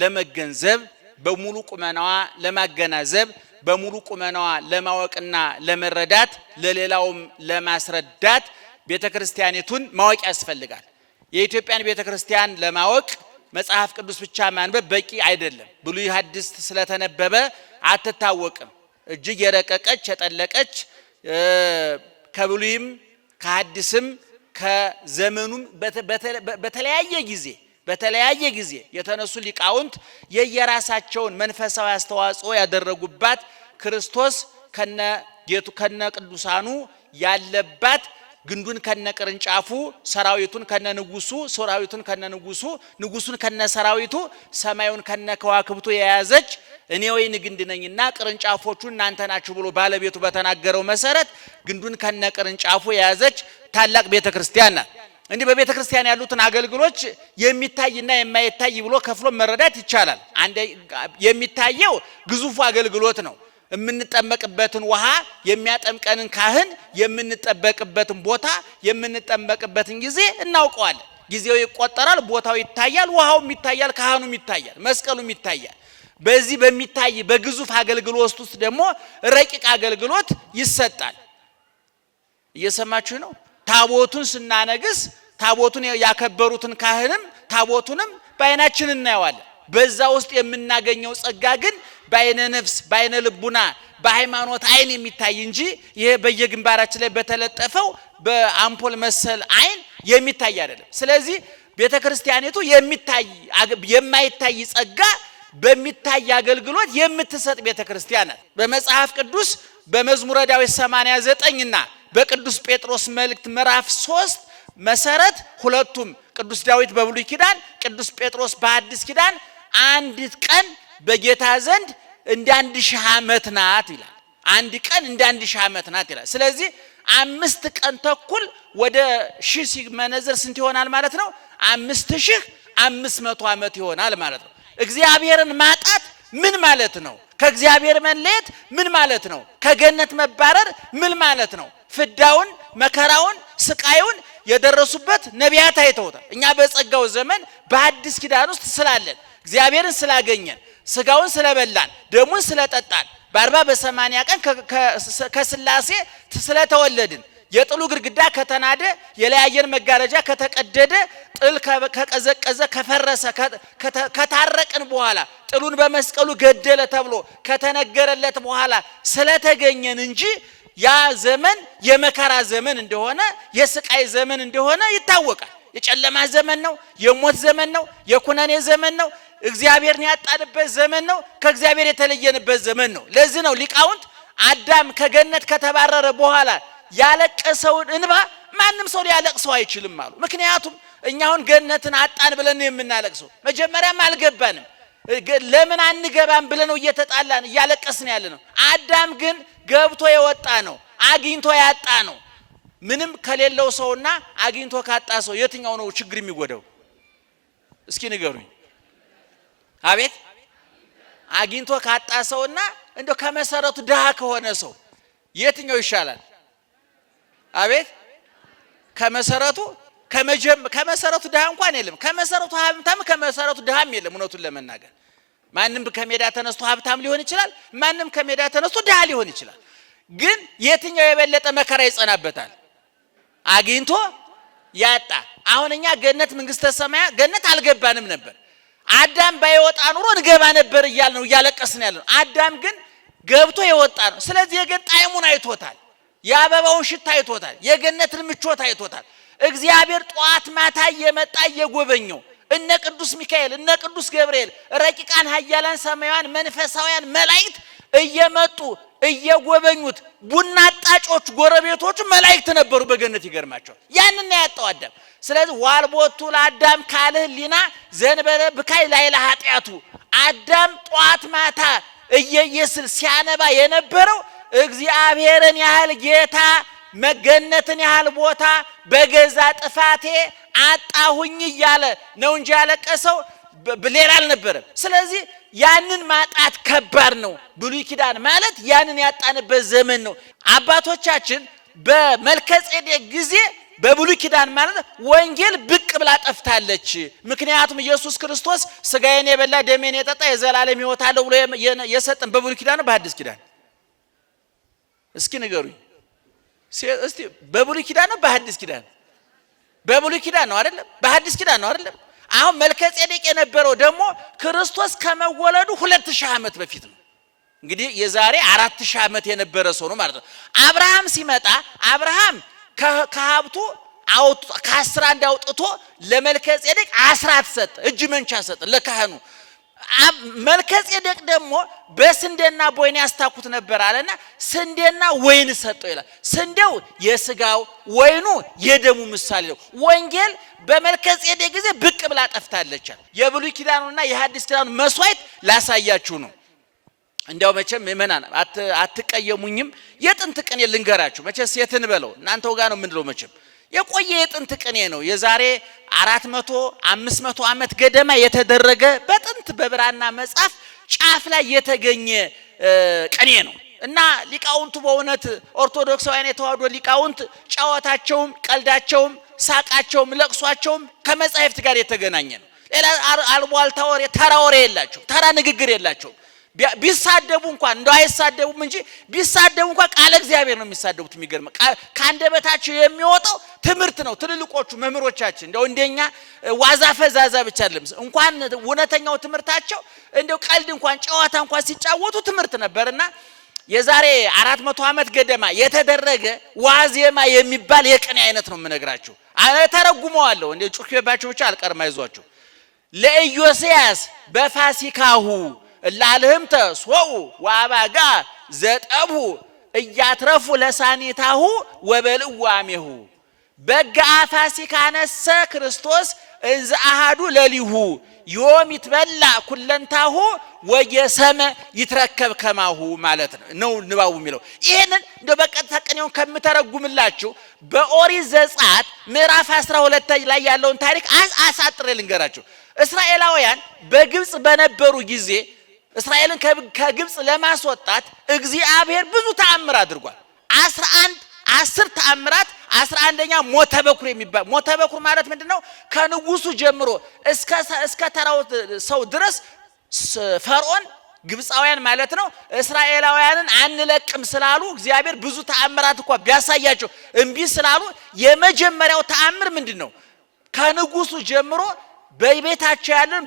ለመገንዘብ በሙሉ ቁመናዋ ለማገናዘብ በሙሉ ቁመናዋ ለማወቅና ለመረዳት ለሌላውም ለማስረዳት ቤተ ክርስቲያኒቱን ማወቅ ያስፈልጋል። የኢትዮጵያን ቤተ ክርስቲያን ለማወቅ መጽሐፍ ቅዱስ ብቻ ማንበብ በቂ አይደለም። ብሉይ ሐዲስ ስለተነበበ አትታወቅም። እጅግ የረቀቀች የጠለቀች ከብሉይም ከሐዲስም ከዘመኑም በተለያየ ጊዜ የተነሱ ሊቃውንት የየራሳቸውን መንፈሳዊ አስተዋጽኦ ያደረጉባት ክርስቶስ ከነ ቅዱሳኑ ያለባት ግንዱን ከነ ቅርንጫፉ ሰራዊቱን ከነ ንጉሱ ሰራዊቱን ከነ ንጉሱ ንጉሱን ከነ ሰራዊቱ ሰማዩን ከነ ከዋክብቱ የያዘች እኔ ወይን ግንድ ነኝና ቅርንጫፎቹ እናንተ ናችሁ ብሎ ባለቤቱ በተናገረው መሰረት ግንዱን ከነ ቅርንጫፉ የያዘች ታላቅ ቤተክርስቲያን ናት። እንዲህ በቤተክርስቲያን ያሉትን አገልግሎች የሚታይና የማይታይ ብሎ ከፍሎ መረዳት ይቻላል። አንደ የሚታየው ግዙፉ አገልግሎት ነው። የምንጠመቅበትን ውሃ የሚያጠምቀንን ካህን የምንጠበቅበትን ቦታ የምንጠመቅበትን ጊዜ እናውቀዋለን። ጊዜው ይቆጠራል፣ ቦታው ይታያል፣ ውሃውም ይታያል፣ ካህኑም ይታያል፣ መስቀሉም ይታያል። በዚህ በሚታይ በግዙፍ አገልግሎት ውስጥ ደግሞ ረቂቅ አገልግሎት ይሰጣል። እየሰማችሁ ነው? ታቦቱን ስናነግስ ታቦቱን ያከበሩትን ካህንም ታቦቱንም በአይናችን እናየዋለን። በዛ ውስጥ የምናገኘው ጸጋ ግን በአይነ ነፍስ በአይነ ልቡና በሃይማኖት አይን የሚታይ እንጂ ይሄ በየግንባራችን ላይ በተለጠፈው በአምፖል መሰል አይን የሚታይ አይደለም። ስለዚህ ቤተክርስቲያኒቱ የማይታይ ጸጋ በሚታይ አገልግሎት የምትሰጥ ቤተክርስቲያን ናት። በመጽሐፍ ቅዱስ በመዝሙረ ዳዊት 89 እና በቅዱስ ጴጥሮስ መልእክት ምዕራፍ 3 መሰረት ሁለቱም ቅዱስ ዳዊት በብሉይ ኪዳን ቅዱስ ጴጥሮስ በአዲስ ኪዳን አንዲት ቀን በጌታ ዘንድ እንደ 1000 ዓመት ናት ይላል። አንድ ቀን እንደ 1000 ዓመት ናት ይላል። ስለዚህ 5 ቀን ተኩል ወደ 1000 ሲመነዘር ስንት ይሆናል ማለት ነው? 5500 ዓመት ይሆናል ማለት ነው። እግዚአብሔርን ማጣት ምን ማለት ነው? ከእግዚአብሔር መለየት ምን ማለት ነው? ከገነት መባረር ምን ማለት ነው? ፍዳውን፣ መከራውን፣ ስቃዩን የደረሱበት ነቢያት አይተውታል። እኛ በጸጋው ዘመን በአዲስ ኪዳን ውስጥ ስላለን እግዚአብሔርን ስላገኘን ስጋውን ስለበላን ደሙን ስለጠጣን በ40 በ80 ቀን ከስላሴ ስለተወለድን የጥሉ ግድግዳ ከተናደ የለያየን መጋረጃ ከተቀደደ ጥል ከቀዘቀዘ ከፈረሰ ከታረቅን በኋላ ጥሉን በመስቀሉ ገደለ ተብሎ ከተነገረለት በኋላ ስለተገኘን እንጂ ያ ዘመን የመከራ ዘመን እንደሆነ የስቃይ ዘመን እንደሆነ ይታወቃል። የጨለማ ዘመን ነው፣ የሞት ዘመን ነው፣ የኩነኔ ዘመን ነው፣ እግዚአብሔርን ያጣንበት ዘመን ነው፣ ከእግዚአብሔር የተለየንበት ዘመን ነው። ለዚህ ነው ሊቃውንት አዳም ከገነት ከተባረረ በኋላ ያለቀሰውን እንባ ማንም ሰው ሊያለቅሰው አይችልም አሉ። ምክንያቱም እኛ አሁን ገነትን አጣን ብለን ነው የምናለቅሰው። መጀመሪያም አልገባንም። ለምን አንገባም ብለን ነው እየተጣላን እያለቀስን ያለ ነው። አዳም ግን ገብቶ የወጣ ነው፣ አግኝቶ ያጣ ነው። ምንም ከሌለው ሰውና አግኝቶ ካጣ ሰው የትኛው ነው ችግር የሚጎዳው? እስኪ ንገሩኝ። አቤት አግኝቶ ካጣ ሰውና እንደው ከመሰረቱ ድሃ ከሆነ ሰው የትኛው ይሻላል? አቤት ከመሰረቱ ድሃ እንኳን የለም። ከመሰረቱ ሀብታም ከመሰረቱ ድሃም የለም። እውነቱን ለመናገር ማንም ከሜዳ ተነስቶ ሀብታም ሊሆን ይችላል፣ ማንም ከሜዳ ተነስቶ ድሃ ሊሆን ይችላል። ግን የትኛው የበለጠ መከራ ይጸናበታል? አግኝቶ ያጣ። አሁን እኛ ገነት መንግስተ ሰማያ ገነት አልገባንም ነበር። አዳም ባይወጣ ኑሮ እንገባ ነበር እያልን ነው እያለቀስን ያለ ነው። አዳም ግን ገብቶ የወጣ ነው። ስለዚህ የገነት ጣዕሙን አይቶታል፣ የአበባውን ሽታ አይቶታል፣ የገነትን ምቾት አይቶታል። እግዚአብሔር ጧት ማታ እየመጣ እየጎበኘው እነ ቅዱስ ሚካኤል እነ ቅዱስ ገብርኤል ረቂቃን ኃያላን ሰማያውያን መንፈሳውያን መላእክት እየመጡ እየጎበኙት ቡና ጣጮች ጎረቤቶቹ መላእክት ነበሩ በገነት። ይገርማቸዋል። ያንን ያጣው አዳም። ስለዚህ ዋልቦቱ ለአዳም ካልህ ሊና ዘንበለ ብካይ ላይ ለኃጢአቱ አዳም ጧት ማታ እየየስል ሲያነባ የነበረው እግዚአብሔርን ያህል ጌታ መገነትን ያህል ቦታ በገዛ ጥፋቴ አጣሁኝ እያለ ነው እንጂ ያለቀሰው ሌላ አልነበረም። ስለዚህ ያንን ማጣት ከባድ ነው። ብሉይ ኪዳን ማለት ያንን ያጣንበት ዘመን ነው። አባቶቻችን በመልከጼዴቅ ጊዜ በብሉይ ኪዳን ማለት ወንጌል ብቅ ብላ ጠፍታለች። ምክንያቱም ኢየሱስ ክርስቶስ ስጋዬን የበላ ደሜን የጠጣ የዘላለም ሕይወት አለው ብሎ የሰጠን በብሉይ ኪዳን ነው በአዲስ ኪዳን? እስኪ ንገሩኝ እስቲ። በብሉይ ኪዳን ነው በአዲስ ኪዳን? በብሉይ ኪዳን ነው አይደለም? በአዲስ ኪዳን ነው አይደለም? አሁን መልከጼዴቅ የነበረው ደግሞ ክርስቶስ ከመወለዱ 2000 ዓመት በፊት ነው። እንግዲህ የዛሬ 4000 ዓመት የነበረ ሰው ነው ማለት ነው። አብርሃም ሲመጣ አብርሃም ከሀብቱ ከ10 አንድ አውጥቶ ለመልከጼዴቅ አስራት ሰጠ፣ እጅ መንቻ ሰጠ ለካህኑ። መልከጼዴቅ ደግሞ በስንዴና በወይን ያስታኩት ነበር አለና ስንዴና ወይን ሰጠው ይላል። ስንዴው የስጋው ወይኑ የደሙ ምሳሌ ነው። ወንጌል በመልከጼዴቅ ጊዜ ብቅ ብላ ጠፍታለች። የብሉይ ኪዳኑና የሐዲስ ኪዳኑ መስዋዕት ላሳያችሁ ነው። እንዲያው መቼም ምእመናን አትቀየሙኝም። የጥንት ቅኔ ልንገራችሁ። መቼስ የትን በለው እናንተው ጋር ነው የምንለው። መቼም የቆየ የጥንት ቅኔ ነው። የዛሬ 400 500 ዓመት ገደማ የተደረገ በጥንት በብራና መጽሐፍ ጫፍ ላይ የተገኘ ቅኔ ነው እና ሊቃውንቱ በእውነት ኦርቶዶክሳውያን የተዋህዶ ሊቃውንት ጨዋታቸውም ቀልዳቸውም ሳቃቸውም ለቅሷቸውም ከመጻሕፍት ጋር የተገናኘ ነው። ሌላ አልቧልታ ወሬ ተራ ወሬ የላቸው፣ ተራ ንግግር የላቸው። ቢሳደቡ እንኳን እንደው አይሳደቡም እንጂ ቢሳደቡ እንኳን ቃለ እግዚአብሔር ነው የሚሳደቡት። የሚገርም ካንደበታቸው የሚወጣው ትምህርት ነው። ትልልቆቹ መምህሮቻችን እንደው እንደኛ ዋዛ ፈዛዛ ብቻ አይደለም፣ እንኳን እውነተኛው ትምህርታቸው እንደው ቀልድ እንኳን ጨዋታ እንኳን ሲጫወቱ ትምህርት ነበርና የዛሬ 400 ዓመት ገደማ የተደረገ ዋዜማ የሚባል የቅኔ አይነት ነው የምነግራችሁ። ተረጉመዋለሁ እንደ ጩኸባችሁ ብቻ አልቀርም፣ አይዟችሁ። ለኢዮስያስ በፋሲካሁ እላልህምተ ሶኡ ወአባጋ ዘጠቡ እያትረፉ ለሳኒታሁ ወበልዋሜሁ በጋ ፋሲካ ነሰ ክርስቶስ እንዘ አሃዱ ለሊሁ ዮም ይትበላ ኩለንታሁ ወየሰመ ይትረከብ ከማሁ ማለት ነው ንባቡ የሚለው። ይሄንን እንደው በቀጥታ ቅኔውን ከምተረጉምላችሁ በኦሪት ዘጸአት ምዕራፍ 12 ላይ ያለውን ታሪክ አሳጥሬ ልንገራችሁ። እስራኤላውያን በግብጽ በነበሩ ጊዜ እስራኤልን ከግብጽ ለማስወጣት እግዚአብሔር ብዙ ተአምር አድርጓል። 10 ተአምራት 11ኛ ሞተ በኩር የሚባል ሞተ በኩር ማለት ምንድነው? ከንጉሱ ጀምሮ እስከ ተራው ሰው ድረስ ፈርዖን ግብጻውያን ማለት ነው እስራኤላውያንን አንለቅም ስላሉ እግዚአብሔር ብዙ ተአምራት እንኳን ቢያሳያቸው እምቢ ስላሉ የመጀመሪያው ተአምር ምንድነው? ከንጉሱ ጀምሮ በቤታቸው ያለን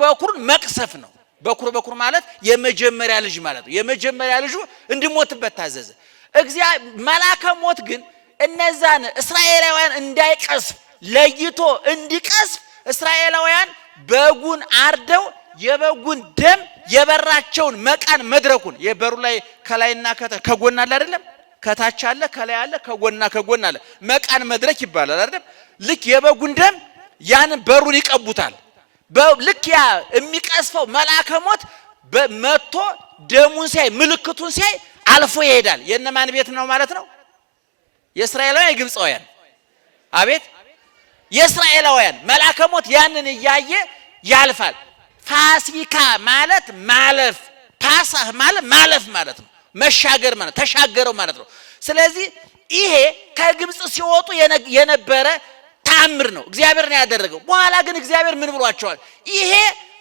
በኩርን መቅሰፍ ነው። በኩር ማለት የመጀመሪያ ልጅ ማለት ነው። የመጀመሪያ ልጁ እንዲሞትበት ታዘዘ። እግዚአብሔር መላከ ሞት ግን እነዛን እስራኤላውያን እንዳይቀስፍ ለይቶ እንዲቀስፍ እስራኤላውያን በጉን አርደው የበጉን ደም የበራቸውን መቃን መድረኩን የበሩ ላይ ከላይና ከጎን አለ አይደለም? ከታች አለ፣ ከላይ አለ፣ ከጎን አለ። መቃን መድረክ ይባላል አይደለም? ልክ የበጉን ደም ያን በሩን ይቀቡታል። ልክ ያ የሚቀስፈው መልአከ ሞት መጥቶ ደሙን ሲያይ ምልክቱን ሲያይ አልፎ ይሄዳል። የነማን ቤት ነው ማለት ነው? የእስራኤላውያን የግብፃውያን? አቤት የእስራኤላውያን መልአከ ሞት ያንን እያየ ያልፋል። ፋሲካ ማለት ማለፍ፣ ፓሳህ ማለት ማለፍ ማለት ነው። መሻገር ማለት ተሻገረው ማለት ነው። ስለዚህ ይሄ ከግብጽ ሲወጡ የነበረ ተአምር ነው፣ እግዚአብሔር ነው ያደረገው። በኋላ ግን እግዚአብሔር ምን ብሏቸዋል? ይሄ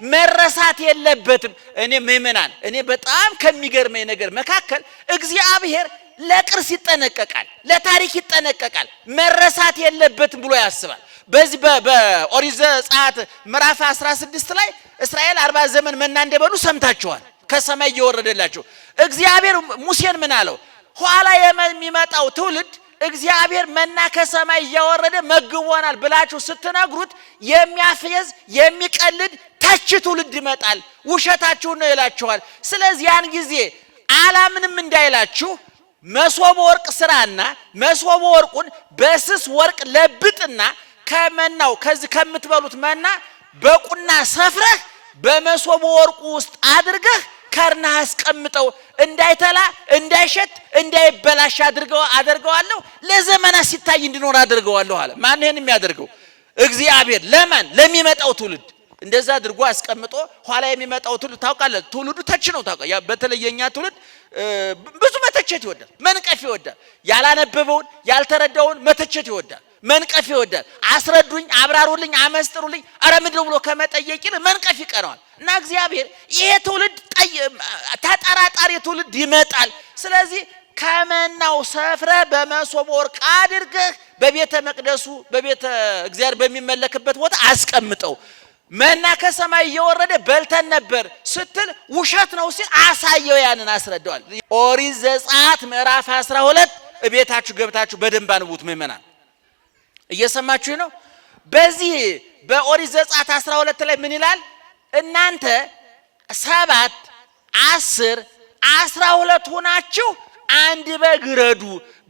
መረሳት የለበትም። እኔ ምእመናን፣ እኔ በጣም ከሚገርመኝ ነገር መካከል እግዚአብሔር ለቅርስ ይጠነቀቃል፣ ለታሪክ ይጠነቀቃል። መረሳት የለበትም ብሎ ያስባል። በዚህ በኦሪት ዘጸአት ምዕራፍ 16 ላይ እስራኤል 40 ዘመን መና እንደበሉ ሰምታችኋል። ከሰማይ እየወረደላቸው እግዚአብሔር ሙሴን ምን አለው? ኋላ የሚመጣው ትውልድ እግዚአብሔር መና ከሰማይ እያወረደ መግቦናል ብላችሁ ስትነግሩት የሚያፈዝ የሚቀልድ ተች ትውልድ ይመጣል፣ ውሸታችሁን ነው ይላችኋል። ስለዚህ ያን ጊዜ አላምንም እንዳይላችሁ መሶበ ወርቅ ስራና መሶበ ወርቁን በስስ ወርቅ ለብጥና ከመናው ከዚህ ከምትበሉት መና በቁና ሰፍረህ በመሶበ ወርቁ ውስጥ አድርገህ ከርናህ አስቀምጠው፣ እንዳይተላ እንዳይሸት እንዳይበላሽ አድርገዋለሁ፣ ለዘመናት ሲታይ እንዲኖር አድርገዋለሁ አለ። ማን ይሄን የሚያደርገው? እግዚአብሔር። ለማን? ለሚመጣው ትውልድ እንደዛ አድርጎ አስቀምጦ ኋላ የሚመጣው ትውልድ ታውቃለህ፣ ትውልዱ ተች ነው ታውቃለህ። ያ በተለየኛ ትውልድ ብዙ መተቸት ይወዳል፣ መንቀፍ ይወዳል። ያላነበበውን ያልተረዳውን መተቸት ይወዳል፣ መንቀፍ ይወዳል። አስረዱኝ፣ አብራሩልኝ፣ አመስጥሩልኝ አረ ምንድነው ብሎ ከመጠየቅ ይልቅ መንቀፍ ይቀረዋል። እና እግዚአብሔር ይሄ ትውልድ ተጠራጣሪ ትውልድ ይመጣል። ስለዚህ ከመናው ሰፍረ በመሶበ ወርቅ አድርገህ በቤተ መቅደሱ በቤተ እግዚአብሔር በሚመለክበት ቦታ አስቀምጠው። መና ከሰማይ እየወረደ በልተን ነበር ስትል ውሸት ነው ሲል አሳየው፣ ያንን አስረዳዋል። ኦሪት ዘጸአት ምዕራፍ 12 እቤታችሁ ገብታችሁ በደንብ አንቡት ምእመናን። እየሰማችሁ ነው? በዚህ በኦሪት ዘጸአት 12 ላይ ምን ይላል? እናንተ 7 10 12 ሆናችሁ አንድ በግ ረዱ፣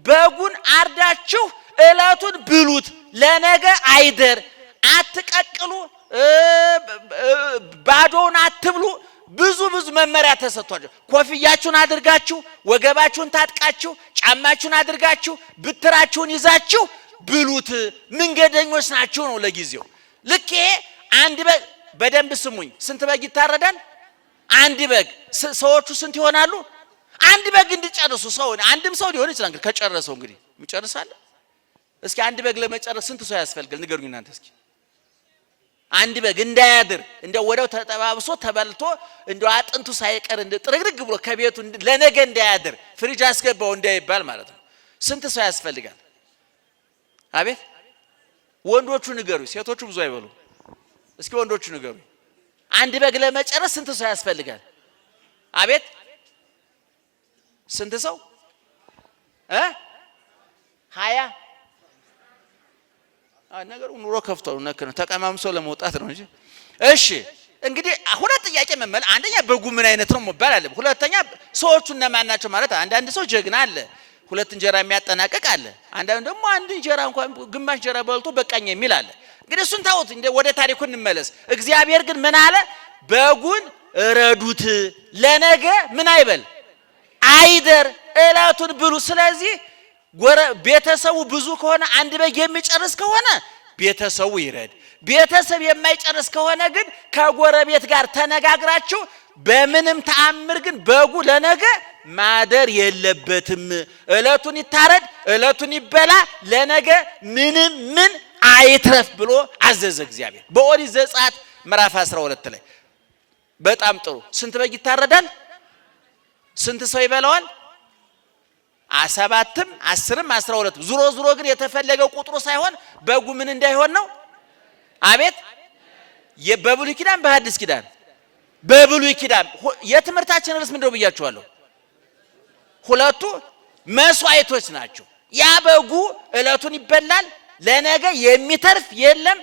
በጉን አርዳችሁ እለቱን ብሉት፣ ለነገ አይደር፣ አትቀቅሉ፣ ባዶውን አትብሉ። ብዙ መመሪያ ተሰጥቷችሁ ኮፍያችሁን አድርጋችሁ ወገባችሁን ታጥቃችሁ ጫማችሁን አድርጋችሁ ብትራችሁን ይዛችሁ ብሉት፣ መንገደኞች ናችሁ ነው ለጊዜው። ልክ ይሄ አንድ በግ በደንብ ስሙኝ። ስንት በግ ይታረዳል? አንድ በግ። ሰዎቹ ስንት ይሆናሉ? አንድ በግ እንዲጨርሱ ሰው አንድም ሰው ሊሆን ይችላል። እንግዲህ ከጨረሰው እንግዲህ ይጨርሳል። እስኪ አንድ በግ ለመጨረስ ስንት ሰው ያስፈልጋል? ንገሩኝ እናንተ እስኪ። አንድ በግ እንዳያድር እንደው ወደው ተጠባብሶ ተበልቶ እንደው አጥንቱ ሳይቀር እንደ ጥርግርግ ብሎ ከቤቱ ለነገ እንዳያድር ፍሪጅ አስገባው እንዳይባል ማለት ነው። ስንት ሰው ያስፈልጋል? አቤት ወንዶቹ ንገሩ፣ ሴቶቹ ብዙ አይበሉ። እስኪ ወንዶቹ ንገሩ፣ አንድ በግ ለመጨረስ ስንት ሰው ያስፈልጋል? አቤት ስንት ሰው? 20 ነገሩ ኑሮ ከፍቷል። ነክ ነው ተቀማምሶ ለመውጣት ነው እንጂ እሺ እንግዲህ ሁለት ጥያቄ መመል አንደኛ በጉ ምን አይነት ነው መባል አለ። ሁለተኛ ሰዎቹ እነማን ናቸው ማለት አንዳንድ ሰው ጀግና አለ፣ ሁለት እንጀራ የሚያጠናቅቅ አለ። አንዳንዱ ደግሞ አንድ እንጀራ እንኳን ግማሽ እንጀራ በልቶ በቃኝ የሚል አለ። እንግዲህ እሱን ታውት ወደ ታሪኩ እንመለስ። እግዚአብሔር ግን ምን አለ? በጉን እረዱት፣ ለነገ ምን አይበል አይደር፣ እለቱን ብሉ። ስለዚህ ቤተሰቡ ብዙ ከሆነ አንድ በግ የሚጨርስ ከሆነ ቤተሰቡ ይረድ። ቤተሰብ የማይጨርስ ከሆነ ግን ከጎረቤት ጋር ተነጋግራችሁ በምንም ተአምር ግን በጉ ለነገ ማደር የለበትም። እለቱን ይታረድ፣ እለቱን ይበላ፣ ለነገ ምንም ምን አይትረፍ ብሎ አዘዘ እግዚአብሔር በኦሪት ዘጸአት ምዕራፍ 12 ላይ። በጣም ጥሩ። ስንት በግ ይታረዳል? ስንት ሰው ይበላዋል? 7ም 10ም 12። ዙሮ ዙሮ ግን የተፈለገው ቁጥሩ ሳይሆን በጉ ምን እንዳይሆን ነው። አቤት! በብሉይ ኪዳን በሐዲስ ኪዳን? በብሉይ ኪዳን። የትምህርታችን ርዕስ ምንድነው ብያችኋለሁ? ሁለቱ መስዋዕቶች ናቸው። ያ በጉ እለቱን ይበላል፣ ለነገ የሚተርፍ የለም።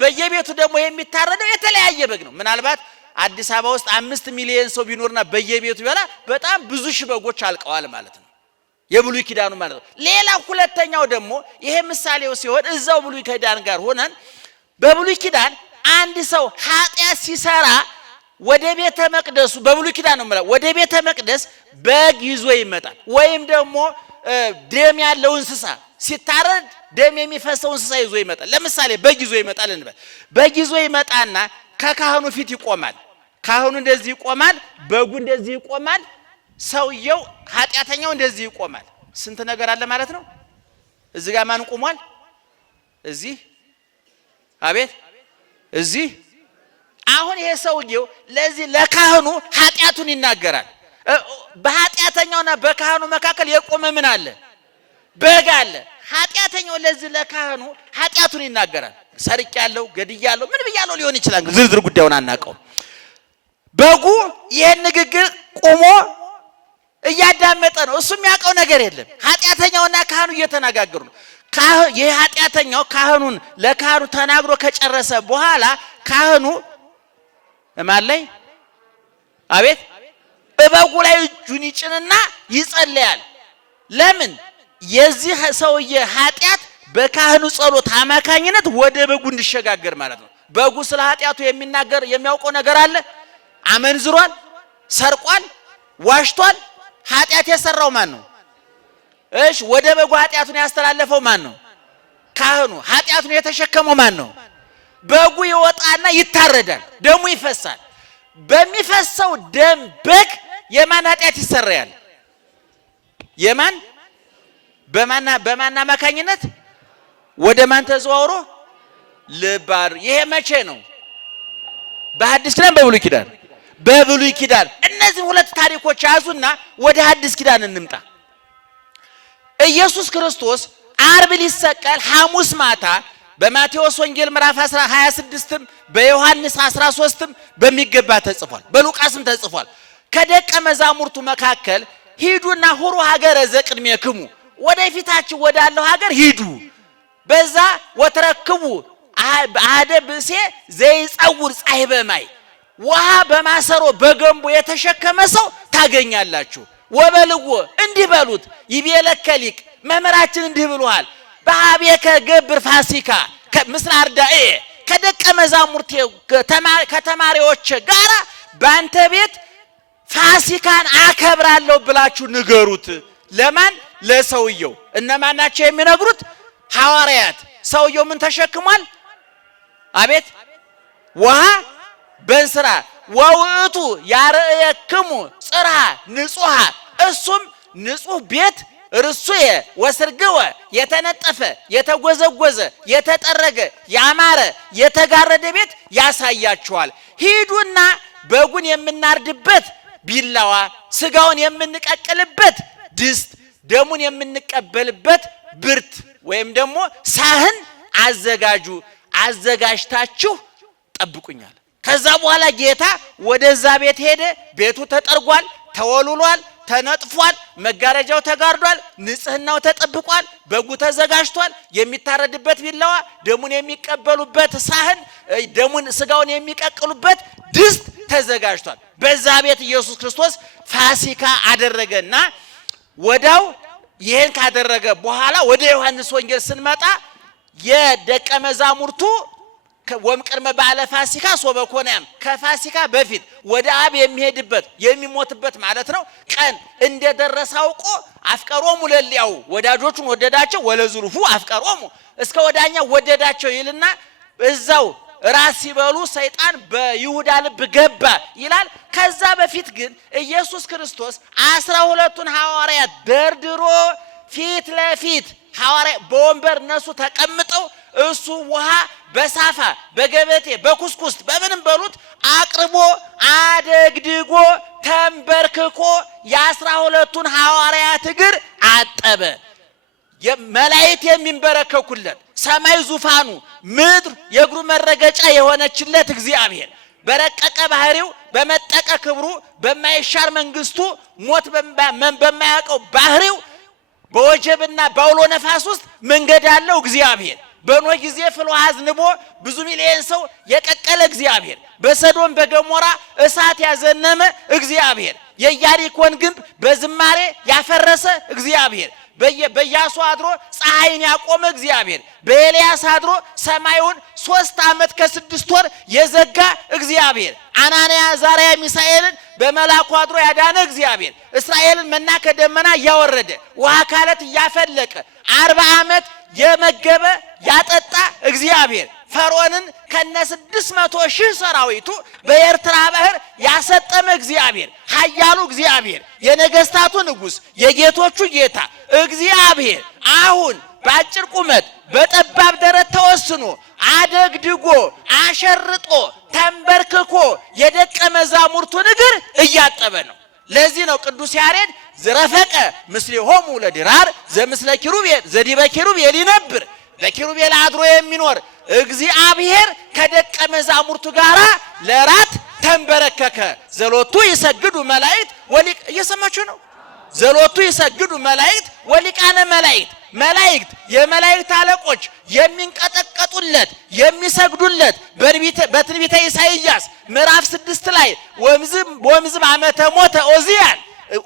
በየቤቱ ደግሞ የሚታረደው የተለያየ በግ ነው። ምናልባት አዲስ አበባ ውስጥ 5 ሚሊዮን ሰው ቢኖርና በየቤቱ ይበላ በጣም ብዙ ሺህ በጎች አልቀዋል ማለት ነው። የብሉይ ኪዳኑ ማለት ነው። ሌላ ሁለተኛው ደግሞ ይሄ ምሳሌው ሲሆን እዛው ብሉይ ኪዳን ጋር ሆነን በብሉይ ኪዳን አንድ ሰው ኃጢአት ሲሰራ ወደ ቤተ መቅደሱ በብሉይ ኪዳን ነው ማለት ወደ ቤተ መቅደስ በግ ይዞ ይመጣል። ወይም ደግሞ ደም ያለው እንስሳ ሲታረድ ደም የሚፈሰው እንስሳ ይዞ ይመጣል። ለምሳሌ በግ ይዞ ይመጣል እንበል። በግ ይዞ ይመጣና ከካህኑ ፊት ይቆማል። ካህኑ እንደዚህ ይቆማል፣ በጉ እንደዚህ ይቆማል፣ ሰውየው ኃጢአተኛው እንደዚህ ይቆማል። ስንት ነገር አለ ማለት ነው። እዚህ ጋር ማን ቆሟል? እዚህ። አቤት! እዚህ። አሁን ይሄ ሰውየው ለዚህ ለካህኑ ኃጢአቱን ይናገራል። በኃጢአተኛውና በካህኑ መካከል የቆመ ምን አለ? በግ አለ። ኃጢአተኛው ለዚህ ለካህኑ ኃጢአቱን ይናገራል። ሰርቄያለሁ፣ ገድያለሁ፣ ምን ብያለሁ ሊሆን ይችላል። ዝርዝር ጉዳዩን አናውቀው። በጉ ይሄን ንግግር ቆሞ እያዳመጠ ነው። እሱ የሚያውቀው ነገር የለም። ኃጢአተኛውና ካህኑ እየተነጋገሩ ነው። ይሄ ኃጢአተኛው ካህኑን ለካህኑ ተናግሮ ከጨረሰ በኋላ ካህኑ ማን ላይ? አቤት! በበጉ ላይ እጁን ይጭንና ይጸልያል። ለምን? የዚህ ሰውዬ ኃጢአት በካህኑ ጸሎት አማካኝነት ወደ በጉ እንዲሸጋገር ማለት ነው። በጉ ስለ ኃጢአቱ የሚናገር የሚያውቀው ነገር አለ። አመንዝሯል፣ ሰርቋል፣ ዋሽቷል። ኃጢአት የሰራው ማን ነው? እሺ፣ ወደ በጉ ኃጢአቱን ያስተላለፈው ማን ነው? ካህኑ። ኃጢአቱን የተሸከመው ማን ነው? በጉ ይወጣና ይታረዳል፣ ደሙ ይፈሳል። በሚፈሰው ደም በግ የማን ኃጢአት ይሰራያል? የማን? በማን አማካኝነት? ወደ ማን ተዘዋውሮ? ልባር። ይሄ መቼ ነው? በሐዲስ ኪዳን በብሉይ ኪዳን? በብሉይ ኪዳን። እነዚህ ሁለት ታሪኮች ያዙና ወደ ሐዲስ ኪዳን እንምጣ። ኢየሱስ ክርስቶስ ዓርብ ሊሰቀል ሐሙስ ማታ በማቴዎስ ወንጌል ምዕራፍ 26ም በዮሐንስ 13ም በሚገባ ተጽፏል። በሉቃስም ተጽፏል። ከደቀ መዛሙርቱ መካከል ሂዱና ሁሩ ሀገረ ዘቅድሜክሙ፣ ወደፊታችሁ ወዳለው ሀገር ሂዱ፣ በዛ ወትረክቡ አሐደ ብእሴ ዘይጸውር ጻሕበ ማይ፣ ውሃ በማሰሮ በገንቦ የተሸከመ ሰው ታገኛላችሁ። ወበልዎ እንዲህ በሉት፣ ይቤለከ ሊቅ፣ መምህራችን እንዲህ ብሎሃል፣ በኀቤከ ገብር ፋሲካ ምስለ አርዳኤ፣ ከደቀ መዛሙርቴ ከተማሪዎች ጋር በአንተ ቤት ፋሲካን አከብራለሁ ብላችሁ ንገሩት። ለማን? ለሰውየው። እነማን ናቸው የሚነግሩት? ሐዋርያት። ሰውየው ምን ተሸክሟል? አቤት! ውሃ በእንስራ ወውእቱ ያርእየክሙ ጽርሐ ንጹሐ፣ እሱም ንጹሕ ቤት ርሱየ ወስርግወ፣ የተነጠፈ የተጎዘጎዘ የተጠረገ ያማረ የተጋረደ ቤት ያሳያችኋል። ሂዱና በጉን የምናርድበት ቢላዋ፣ ስጋውን የምንቀቅልበት ድስት፣ ደሙን የምንቀበልበት ብርት ወይም ደግሞ ሳህን አዘጋጁ፣ አዘጋጅታችሁ ጠብቁኛል። ከዛ በኋላ ጌታ ወደዛ ቤት ሄደ። ቤቱ ተጠርጓል፣ ተወልሏል፣ ተነጥፏል፣ መጋረጃው ተጋርዷል፣ ንጽህናው ተጠብቋል፣ በጉ ተዘጋጅቷል፣ የሚታረድበት ቢላዋ፣ ደሙን የሚቀበሉበት ሳህን፣ ደሙን ስጋውን የሚቀቅሉበት ድስት ተዘጋጅቷል። በዛ ቤት ኢየሱስ ክርስቶስ ፋሲካ አደረገና ወዳው ይሄን ካደረገ በኋላ ወደ ዮሐንስ ወንጌል ስንመጣ የደቀ መዛሙርቱ ወምቅድመ በዓለ ፋሲካ ሶበኮናም ከፋሲካ በፊት ወደ አብ የሚሄድበት የሚሞትበት ማለት ነው ቀን እንደደረሰ አውቆ አፍቀሮሙ ለሊያው ወዳጆቹን ወደዳቸው ወለዝሩፉ አፍቀሮሙ እስከ ወዳኛው ወደዳቸው ይልና እዛው ራስ ሲበሉ ሰይጣን በይሁዳ ልብ ገባ ይላል። ከዛ በፊት ግን ኢየሱስ ክርስቶስ 12ቱን ሐዋርያት ደርድሮ ፊት ለፊት ሐዋርያ በወንበር እነሱ ተቀምጠው እሱ ውሃ በሳፋ በገበቴ በኩስኩስት በምንም በሉት አቅርቦ አደግድጎ ተንበርክኮ የ12ቱን ሐዋርያት እግር አጠበ። መላእክት የሚንበረከኩለት ሰማይ ዙፋኑ ምድር የእግሩ መረገጫ የሆነችለት እግዚአብሔር በረቀቀ ባህሪው በመጠቀ ክብሩ በማይሻር መንግስቱ ሞት በማያውቀው ባህሪው በወጀብና ባውሎ ነፋስ ውስጥ መንገድ ያለው እግዚአብሔር በኖህ ጊዜ ፍልውሃ አዝንቦ ብዙ ሚሊዮን ሰው የቀቀለ እግዚአብሔር በሰዶም በገሞራ እሳት ያዘነመ እግዚአብሔር የኢያሪኮን ግንብ በዝማሬ ያፈረሰ እግዚአብሔር በኢያሱ አድሮ ፀሐይን ያቆመ እግዚአብሔር በኤልያስ አድሮ ሰማዩን 3 ዓመት ከ6 ወር የዘጋ እግዚአብሔር አናንያ አዛርያ ሚሳኤልን በመላኩ አድሮ ያዳነ እግዚአብሔር እስራኤልን መና ከደመና ያወረደ ውሃ ካለት ያፈለቀ 40 ዓመት የመገበ ያጠጣ እግዚአብሔር ፈርዖንን ከነ 600,000 ሰራዊቱ በኤርትራ ባህር ያሰጠመ እግዚአብሔር ኃያሉ እግዚአብሔር የነገስታቱ ንጉስ የጌቶቹ ጌታ እግዚአብሔር አሁን በአጭር ቁመት በጠባብ ደረት ተወስኖ አደግድጎ አሸርጦ ተንበርክኮ የደቀ መዛሙርቱን እግር እያጠበ ነው። ለዚህ ነው ቅዱስ ያሬድ ዝረፈቀ ምስሌሆሙ ለድራር ዘምስለ ኪሩቤል ዘዲበ ኪሩቤል ይነብር በኪሩቤል አድሮ የሚኖር እግዚአብሔር ከደቀ መዛሙርቱ ጋራ ለራት ተንበረከከ። ዘሎቱ ይሰግዱ መላእክት ወሊቅ እየሰማችሁ ነው። ዘሎቱ ይሰግዱ መላእክት ወሊቃነ መላእክት መላእክት የመላእክት አለቆች የሚንቀጠቀጡለት የሚሰግዱለት በትንቢተ ኢሳይያስ ምዕራፍ 6 ላይ ወምዝም ዓመተ ሞተ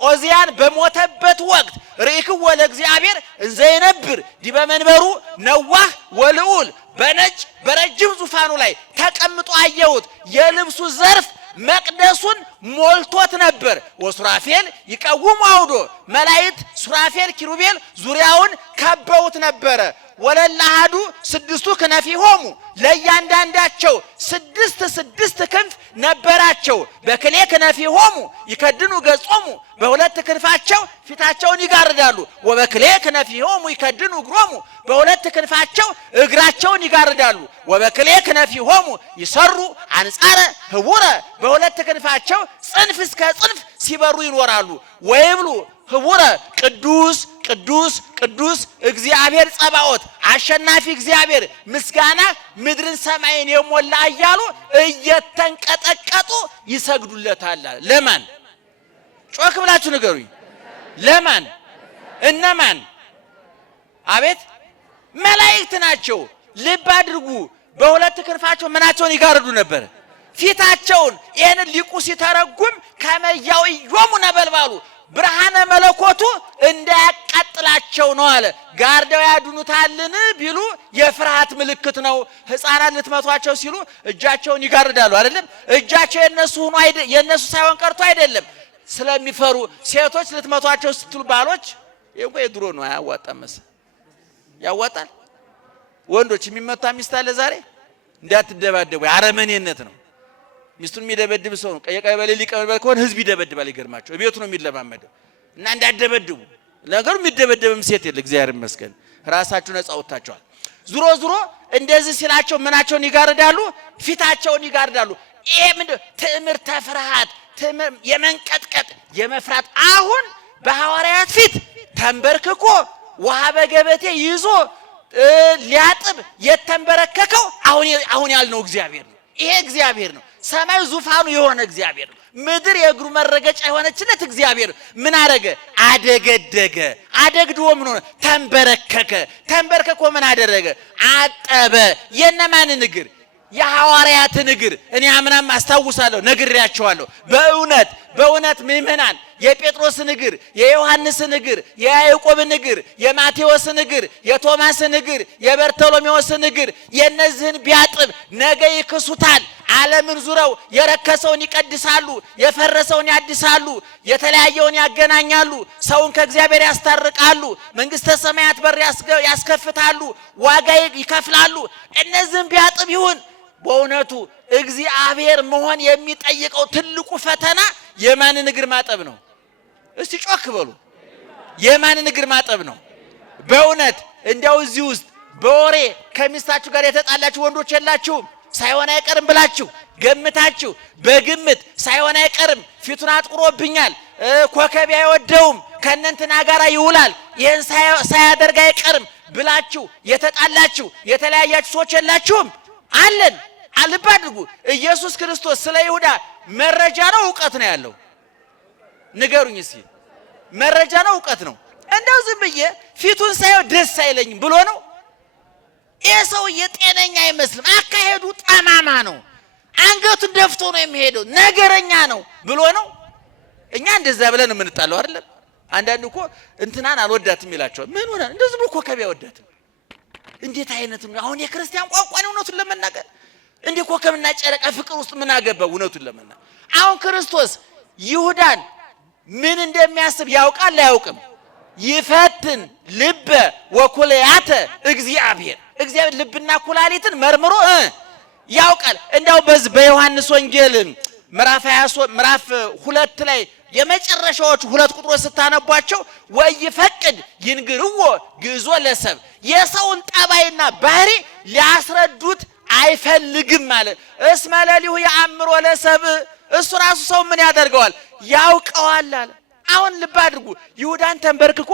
ኦዚያን በሞተበት ወቅት ርኢክዎ ለእግዚአብሔር እንዘ ይነብር ዲበ መንበሩ ነዋህ ወልዑል በነጭ በረጅም ዙፋኑ ላይ ተቀምጦ አየሁት። የልብሱ ዘርፍ መቅደሱን ሞልቶት ነበር። ወሱራፌል ይቀውሙ አውዶ መላእክት ሱራፌል ኪሩቤል ዙሪያውን ከበውት ነበረ። ወለላሃዱ 6 ክነፊሆሙ ለእያንዳንዳቸው 6 ክንፍ ነበራቸው። በክሌ ክነፊሆሙ ይከድኑ ገጾሙ በሁለት ክንፋቸው ፊታቸውን ይጋርዳሉ። ወበክሌ ክነፊሆሙ ይከድኑ እግሮሙ በሁለት ክንፋቸው እግራቸውን ይጋርዳሉ። ወበክሌ ክነፊሆሙ ይሰሩ አንጻረ ህቡረ በሁለት ክንፋቸው ጽንፍ እስከ ጽንፍ ሲበሩ ይኖራሉ። ወይብሉ ህቡረ ቅዱስ ቅዱስ ቅዱስ እግዚአብሔር ጸባኦት አሸናፊ እግዚአብሔር ምስጋና ምድርን ሰማይን የሞላ እያሉ እየተንቀጠቀጡ ይሰግዱለታል። ለማን? ጮክ ብላችሁ ንገሩኝ። ለማን? እነማን? አቤት መላእክት ናቸው። ልብ አድርጉ። በሁለት ክንፋቸው ምናቸውን ይጋርዱ ነበር? ፊታቸውን። ይህን ሊቁ ሲተረጉም ከመያው ኢዮሙ ነበልባሉ ብርሃነ መለኮቱ እንዳያቃጥላቸው ነው አለ። ጋርደው ያድኑታልን ቢሉ የፍርሃት ምልክት ነው። ሕፃናት ልትመቷቸው ሲሉ እጃቸውን ይጋርዳሉ አይደለም? እጃቸው የነሱ ሳይሆን ቀርቶ አይደለም ስለሚፈሩ። ሴቶች ልትመቷቸው ስትሉ ባሎች ይሄ የድሮ ነው አያዋጣም መሰል ያዋጣል። ወንዶች የሚመታ ሚስት አለ ዛሬ እንዳትደባደቡ አረመኔነት ነው። ሚስቱን የሚደበድብ ሰው ነው ቀየቀበለ ሊቀበል ከሆነ ህዝብ ይደበድባል። ይገርማቸው ቤቱ ነው የሚለማመደው እና እንዳትደበድቡ። ነገሩ የሚደበደብም ሴት የለ እግዚአብሔር ይመስገን ራሳችሁ ነፃ ወጣችኋል። ዙሮ እንደዚህ ሲላቸው ምናቸውን ይጋርዳሉ? ፊታቸውን ይጋርዳሉ። ይሄ ምንድነው? ትዕምርተ ፍርሃት የመንቀጥቀጥ የመፍራት። አሁን በሐዋርያት ፊት ተንበርክኮ ውሃ በገበቴ ይዞ ሊያጥብ የተንበረከከው አሁን ያልነው እግዚአብሔር ነው። ይሄ እግዚአብሔር ነው። ሰማይ ዙፋኑ የሆነ እግዚአብሔር ነው። ምድር የእግሩ መረገጫ የሆነችለት እግዚአብሔር ምን አደረገ? አደገደገ። አደግድዎ ምን ሆነ? ተንበረከከ። ተንበረከኮ ምን አደረገ? አጠበ። የነማንን እግር? የሐዋርያትን እግር። እኔ አምናም አስታውሳለሁ ነግሬያቸዋለሁ። በእውነት ምእመናን የጴጥሮስን እግር፣ የዮሐንስን እግር፣ የያዕቆብን እግር፣ የማቴዎስን እግር፣ የቶማስን እግር፣ የበርተሎሜዎስን እግር የነዚህን ቢያጥብ ነገ ይክሱታል። ዓለምን ዙረው የረከሰውን ይቀድሳሉ፣ የፈረሰውን ያድሳሉ፣ የተለያየውን ያገናኛሉ፣ ሰውን ከእግዚአብሔር ያስታርቃሉ፣ መንግሥተ ሰማያት በር ያስከፍታሉ፣ ዋጋ ይከፍላሉ። እነዚህን ቢያጥብ ይሁን። በእውነቱ እግዚአብሔር መሆን የሚጠይቀው ትልቁ ፈተና የማንን እግር ማጠብ ነው? እስቲ ጮክ በሉ። የማንን እግር ማጠብ ነው? በእውነት እንዲያው እዚህ ውስጥ በወሬ ከሚስታችሁ ጋር የተጣላችሁ ወንዶች የላችሁም? ሳይሆን አይቀርም ብላችሁ ገምታችሁ በግምት ሳይሆን አይቀርም ፊቱን አጥቁሮብኛል፣ ኮከብ አይወደውም፣ ከእነንትና ጋር ይውላል፣ ይህን ሳያደርግ አይቀርም ብላችሁ የተጣላችሁ የተለያያችሁ ሰዎች የላችሁም? አለን። ልብ አድርጉ። ኢየሱስ ክርስቶስ ስለ ይሁዳ መረጃ ነው እውቀት ነው ያለው? ንገሩኝ እስኪ። መረጃ ነው እውቀት ነው? እንደው ዝም ብዬ ፊቱን ሳየው ደስ አይለኝም ብሎ ነው? ይህ ሰውዬ ጤነኛ አይመስልም፣ አካሄዱ ጠማማ ነው፣ አንገቱን ደፍቶ ነው የሚሄደው፣ ነገረኛ ነው ብሎ ነው? እኛ እንደዛ ብለን የምንጣለው አይደለም። አንዳንድ እኮ እንትናን አልወዳትም ይላቸዋል። ምን ሆነ? እንደዚህ ብሎ ኮከብ አይወዳትም። እንዴት አይነት ነው? አሁን የክርስቲያን ቋንቋ ነው እውነቱን ለመናገር። እንደ ኮከብና ጨረቃ ፍቅር ውስጥ ምን አገባው? እውነቱን ለመናገር አሁን ክርስቶስ ይሁዳን ምን እንደሚያስብ ያውቃል አያውቅም? ይፈትን ልበ ወኩልያተ እግዚአብሔር ልብና ኩላሊትን መርምሮ ያውቃል። እንዳው በዚህ በዮሐንስ ወንጌል ምዕራፍ 2 ላይ የመጨረሻዎቹ 2 ቁጥሮች ስታነቧቸው ወይፈቅድ ይንግርዎ ግዞ ለሰብ የሰውን ጠባይና ባህሪ ሊያስረዱት አይፈልግም ማለት እስመ ለሊሁ የአምሮ ለሰብ እሱ ራሱ ሰው ምን ያደርገዋል? ያውቀዋል አለ። አሁን ልብ አድርጉ። ይሁዳን ተንበርክኮ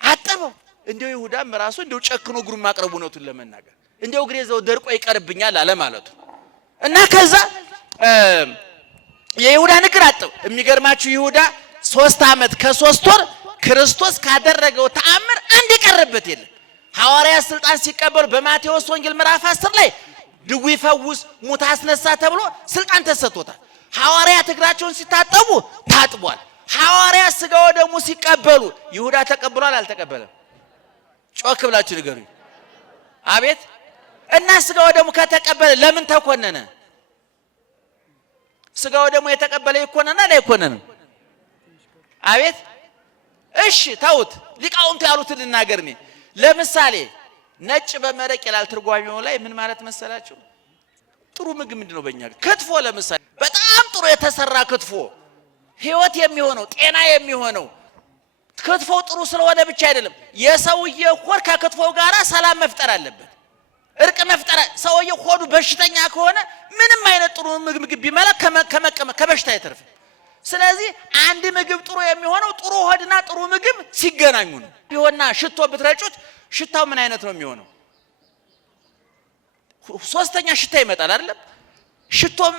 አጠበው። እንደው ይሁዳም ራሱ እንደው ጨክኖ እግሩን ማቅረቡ ነውቱን ለመናገር እንደው እግሬ ዘው ደርቆ ይቀርብኛል አለ ማለቱ እና ከዛ የይሁዳን እግር አጠበው። የሚገርማችሁ ይሁዳ 3 ዓመት ከ3 ወር ክርስቶስ ካደረገው ተአምር አንድ የቀረበት የለም። ሐዋርያት ስልጣን ሲቀበሉ በማቴዎስ ወንጌል ምዕራፍ 10 ላይ ድውይ ፈውስ፣ ሙት አስነሳ ተብሎ ስልጣን ተሰጥቶታል። ሐዋርያት እግራቸውን ሲታጠቡ ታጥቧል። ሐዋርያት ሥጋው ደግሞ ሲቀበሉ ይሁዳ ተቀብሏል አልተቀበለም? ጮክ ብላችሁ ንገሩኝ። አቤት። እና ሥጋው ደግሞ ከተቀበለ ለምን ተኮነነ? ሥጋው ደግሞ የተቀበለ ይኮነናል አይኮነንም? አቤት። እሺ ተውት፣ ሊቃውንቱ ያሉትን ልናገር እኔ። ለምሳሌ ነጭ በመረቅ ይላል ትርጓሜው ላይ ምን ማለት መሰላችሁ? ጥሩ ምግብ ምንድነው? በእኛ ክትፎ ለምሳሌ በጣም ጥሩ የተሰራ ክትፎ ሕይወት የሚሆነው ጤና የሚሆነው ክትፎ ጥሩ ስለሆነ ብቻ አይደለም። የሰውዬ ሆድ ከክትፎው ጋር ሰላም መፍጠር አለበት፣ እርቅ መፍጠር። ሰውዬ ሆዱ በሽተኛ ከሆነ ምንም አይነት ጥሩ ምግብ ቢመላ ከበሽታ አይተርፍም። ስለዚህ አንድ ምግብ ጥሩ የሚሆነው ጥሩ ሆድና ጥሩ ምግብ ሲገናኙ ነው። ቢሆንና ሽቶ ብትረጩት ሽታው ምን አይነት ነው የሚሆነው? 3ኛ ሽታ ይመጣል አይደለም? ሽታው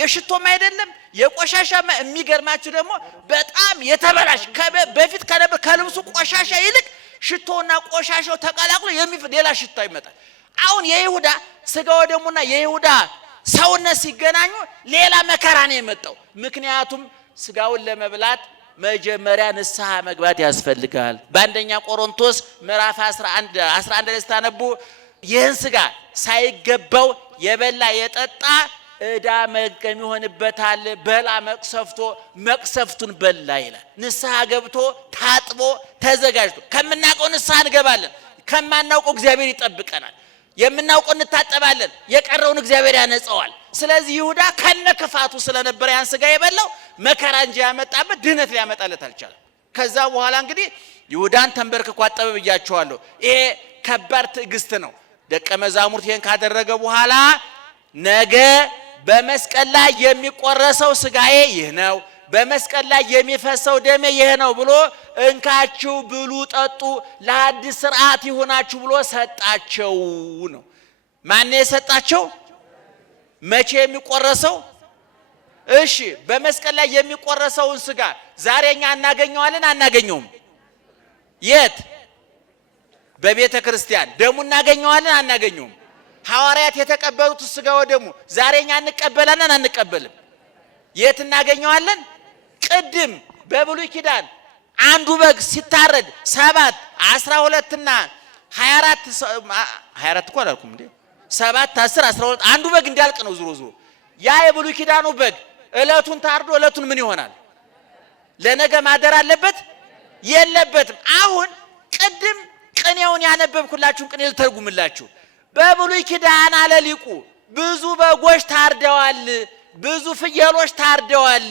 የሽቶም አይደለም የቆሻሻ። የሚገርማችሁ ደግሞ በጣም የተበላሽ በፊት ከነበር ከልብሱ ቆሻሻ ይልቅ ሽቶና ቆሻሻው ተቀላቅሎ ሌላ ሽታ ይመጣል። አሁን የይሁዳ ሥጋው ደሙና የይሁዳ ሰውነት ሲገናኙ ሌላ መከራ ነው የመጣው። ምክንያቱም ሥጋውን ለመብላት መጀመሪያ ንስሐ መግባት ያስፈልጋል። በአንደኛ ቆሮንቶስ ምዕራፍ 11 ላይ ስታነቡ ይህን ሥጋ ሳይገባው የበላ የጠጣ ዕዳ መርገም ይሆንበታል፣ በላ መቅሰፍቱን በላ ይላል። ንስሐ ገብቶ ታጥቦ ተዘጋጅቶ ከምናውቀው ንስሐ እንገባለን፣ ከማናውቀው እግዚአብሔር ይጠብቀናል። የምናውቀው እንታጠባለን፣ የቀረውን እግዚአብሔር ያነጸዋል። ስለዚህ ይሁዳ ከነክፋቱ ስለነበረ ያን ሥጋ የበላው መከራ እንጂ ያመጣበት ድህነት ሊያመጣለት አልቻለም። ከዛ በኋላ እንግዲህ ይሁዳን ተንበርክኮ አጠበ ብያቸዋለሁ። ይሄ ከባድ ትዕግስት ነው። ደቀ መዛሙርት ይሄን ካደረገ በኋላ ነገ በመስቀል ላይ የሚቆረሰው ሥጋዬ ይህ ነው፣ በመስቀል ላይ የሚፈሰው ደሜ ይህ ነው ብሎ እንካችሁ ብሉ ጠጡ ለአዲስ ሥርዓት ይሆናችሁ ብሎ ሰጣቸው ነው። ማን የሰጣቸው? መቼ የሚቆረሰው? እሺ በመስቀል ላይ የሚቆረሰውን ስጋ ዛሬኛ እናገኘዋለን አናገኘውም? የት? በቤተ ክርስቲያን። ደሙ እናገኘዋለን አናገኘውም? ሐዋርያት የተቀበሉት ስጋው ደሙ ዛሬኛ እንቀበላለን አንቀበልም? የት እናገኘዋለን? ቅድም በብሉይ ኪዳን አንዱ በግ ሲታረድ 7 12 እና 24 እኮ አላልኩም እንዴ? 7 10 12 አንዱ በግ እንዲያልቅ ነው። ዙሮ ያ የብሉይ ኪዳኑ በግ እለቱን ታርዶ እለቱን ምን ይሆናል? ለነገ ማደር አለበት የለበትም? አሁን ቅድም ቅኔውን ያነበብኩላችሁን ቅኔ ልተርጉምላችሁ። በብሉይ ኪዳን አለ ሊቁ ብዙ በጎች ታርደዋል፣ ብዙ ፍየሎች ታርደዋል።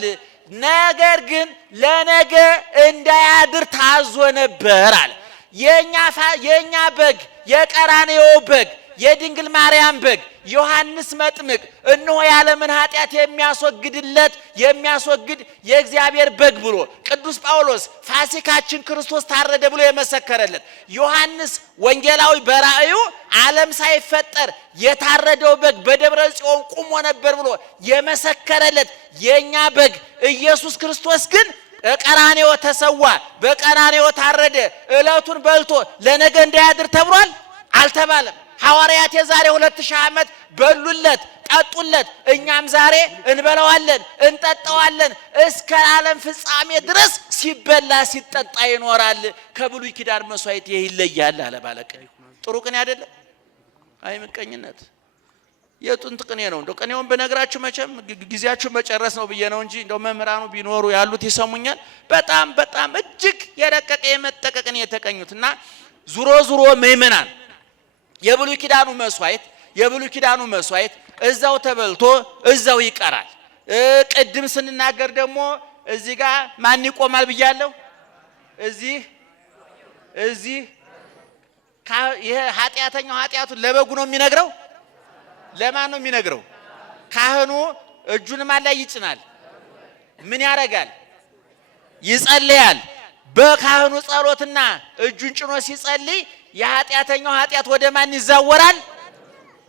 ነገር ግን ለነገ እንዳያድር ታዞ ነበር አለ። የኛ በግ የቀራንዮ በግ የድንግል ማርያም በግ ዮሐንስ መጥምቅ እነሆ የዓለምን ኃጢአት የሚያስወግድ የእግዚአብሔር በግ ብሎ ቅዱስ ጳውሎስ ፋሲካችን ክርስቶስ ታረደ ብሎ የመሰከረለት ዮሐንስ ወንጌላዊ በራእዩ ዓለም ሳይፈጠር የታረደው በግ በደብረ ጽዮን ቆሞ ነበር ብሎ የመሰከረለት የኛ በግ ኢየሱስ ክርስቶስ ግን ቀራንዮ ተሰዋ፣ በቀራንዮ ታረደ፣ ዕለቱን በልቶ ለነገ እንዳያድር ተብሏል አልተባለም? ሐዋርያት የዛሬ 2000 ዓመት በሉለት ጠጡለት። እኛም ዛሬ እንበላዋለን እንጠጣዋለን። እስከ ዓለም ፍጻሜ ድረስ ሲበላ ሲጠጣ ይኖራል። ከብሉይ ኪዳን መስዋዕት ይሄ ይለያል አለ ባለቅኔ። ጥሩ ቅኔ አይደለም? አይ ምቀኝነት የጥንት ቅኔ ነው። እንደው ቅኔውን በነግራችሁ መቼም ጊዜያችሁ መጨረስ ነው ብዬ ነው እንጂ እንደው መምህራኑ ቢኖሩ ያሉት ይሰሙኛል። በጣም እጅግ የረቀቀ የመጠቀ ቅኔ የተቀኙትና ዙሮ ምእመናን የብሉይ ኪዳኑ መስዋዕት እዛው ተበልቶ እዛው ይቀራል። ቅድም ስንናገር ደግሞ እዚህ ጋር ማን ይቆማል ብያለሁ? እዚህ ይሄ ኃጢአተኛው ኃጢአቱን ለበጉ ነው የሚነግረው። ለማን ነው የሚነግረው? ካህኑ እጁን ማን ላይ ይጭናል? ምን ያደርጋል? ይጸልያል። በካህኑ ጸሎትና እጁን ጭኖ ሲጸልይ የኃጢአተኛው ኃጢአት ወደ ማን ይዛወራል?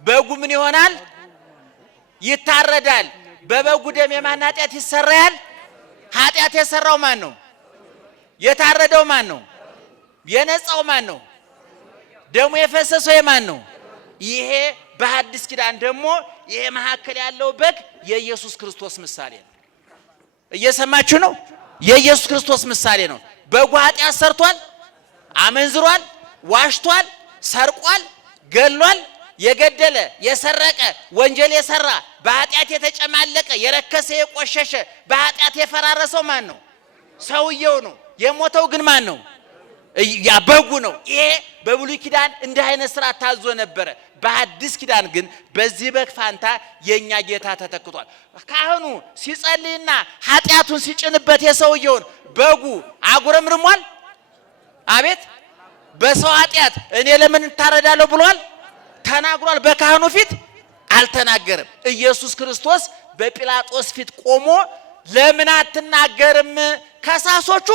በጉ ምን ይሆናል? ይታረዳል። በበጉ ደም የማን ኃጢአት ይሰራያል? ኃጢአት የሰራው ማን ነው? የታረደው ማን ነው? የነጻው ማን ነው? ደሙ የፈሰሰው የማን ነው? ይሄ በሐዲስ ኪዳን ደግሞ ይሄ መካከል ያለው በግ የኢየሱስ ክርስቶስ ምሳሌ ነው። እየሰማችሁ ነው? የኢየሱስ ክርስቶስ ምሳሌ ነው። በጉ ኃጢአት ሰርቷል፣ አመንዝሯል፣ ዋሽቷል፣ ሰርቋል፣ ገሏል። የገደለ የሰረቀ ወንጀል የሰራ በኃጢአት የተጨማለቀ የረከሰ የቆሸሸ በኃጢአት የፈራረሰው ማን ነው? ሰውየው ነው። የሞተው ግን ማን ነው? ያ በጉ ነው። ይሄ በብሉይ ኪዳን እንዲህ አይነት ስራ ታዞ ነበረ። በሐዲስ ኪዳን ግን በዚህ በግ ፋንታ የኛ ጌታ ተተክቷል። ካህኑ ሲጸልይና ኃጢአቱን ሲጭንበት የሰውየውን በጉ አጉረምርሟል። አቤት በሰው ኃጢአት እኔ ለምን እንታረዳለሁ ብሏል? ተናግሯል። በካህኑ ፊት አልተናገረም። ኢየሱስ ክርስቶስ በጲላጦስ ፊት ቆሞ ለምን አትናገርም? ከሳሶቹ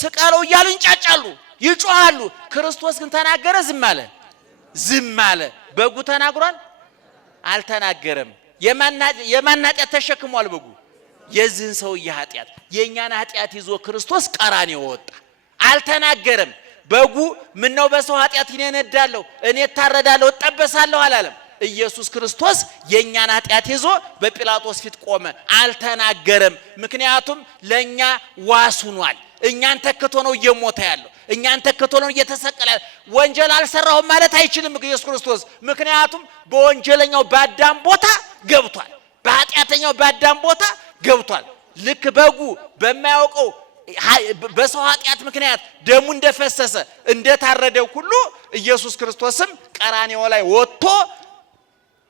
ስቀለው እያሉ ይንጫጫሉ፣ ይጮሃሉ። ክርስቶስ ግን ተናገረ፣ ዝም አለ። በጉ ተናግሯል? አልተናገረም። የማን ኃጢአት ተሸክሟል በጉ? የዚህን ሰውዬ ኃጢአት። የእኛን ኃጢአት ይዞ ክርስቶስ ቀራንዮ ወጣ። አልተናገረም። በጉ ምነው በሰው ኃጢአት እኔ እነዳለሁ፣ እኔ እታረዳለሁ፣ እጠበሳለሁ አላለም። ኢየሱስ ክርስቶስ የእኛን ኃጢአት ይዞ በጲላጦስ ፊት ቆመ፣ አልተናገረም። ምክንያቱም ለእኛ ዋስ ሆኗል። እኛን ተክቶ ነው እየሞተ ያለው፣ እኛን ተክቶ ነው እየተሰቀለ ያለው። ወንጀል አልሰራሁም ማለት አይችልም ኢየሱስ ክርስቶስ። ምክንያቱም በወንጀለኛው በአዳም ቦታ ገብቷል፣ በኃጢአተኛው በአዳም ቦታ ገብቷል። ልክ በጉ በማያውቀው በሰው ኃጢአት ምክንያት ደሙ እንደፈሰሰ እንደታረደው ሁሉ ኢየሱስ ክርስቶስም ቀራንዮ ላይ ወጥቶ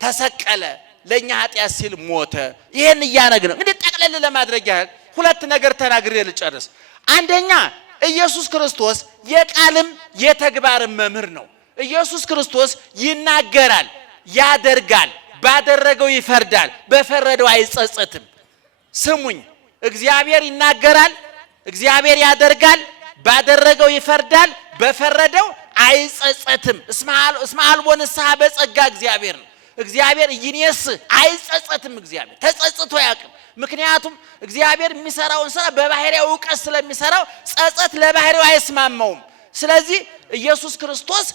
ተሰቀለ፣ ለኛ ኃጢአት ሲል ሞተ። ይሄን እያነግን እንግዲህ ጠቅለል ለማድረግ ያህል ሁለት ነገር ተናግሬ ልጨርስ። አንደኛ ኢየሱስ ክርስቶስ የቃልም የተግባርም መምህር ነው። ኢየሱስ ክርስቶስ ይናገራል፣ ያደርጋል፣ ባደረገው ይፈርዳል፣ በፈረደው አይጸጸትም። ስሙኝ፣ እግዚአብሔር ይናገራል፣ እግዚአብሔር ያደርጋል፣ ባደረገው ይፈርዳል፣ በፈረደው አይጸጸትም። እስመ አልቦ ንስሐ በጸጋ እግዚአብሔር ነው። እግዚአብሔር ይኔስ አይጸጸትም። እግዚአብሔር ተጸጽቶ ያቅም። ምክንያቱም እግዚአብሔር የሚሰራውን ስራ በባህሪው ዕውቀት ስለሚሰራው ጸጸት ለባህሪው አይስማማውም። ስለዚህ ኢየሱስ ክርስቶስ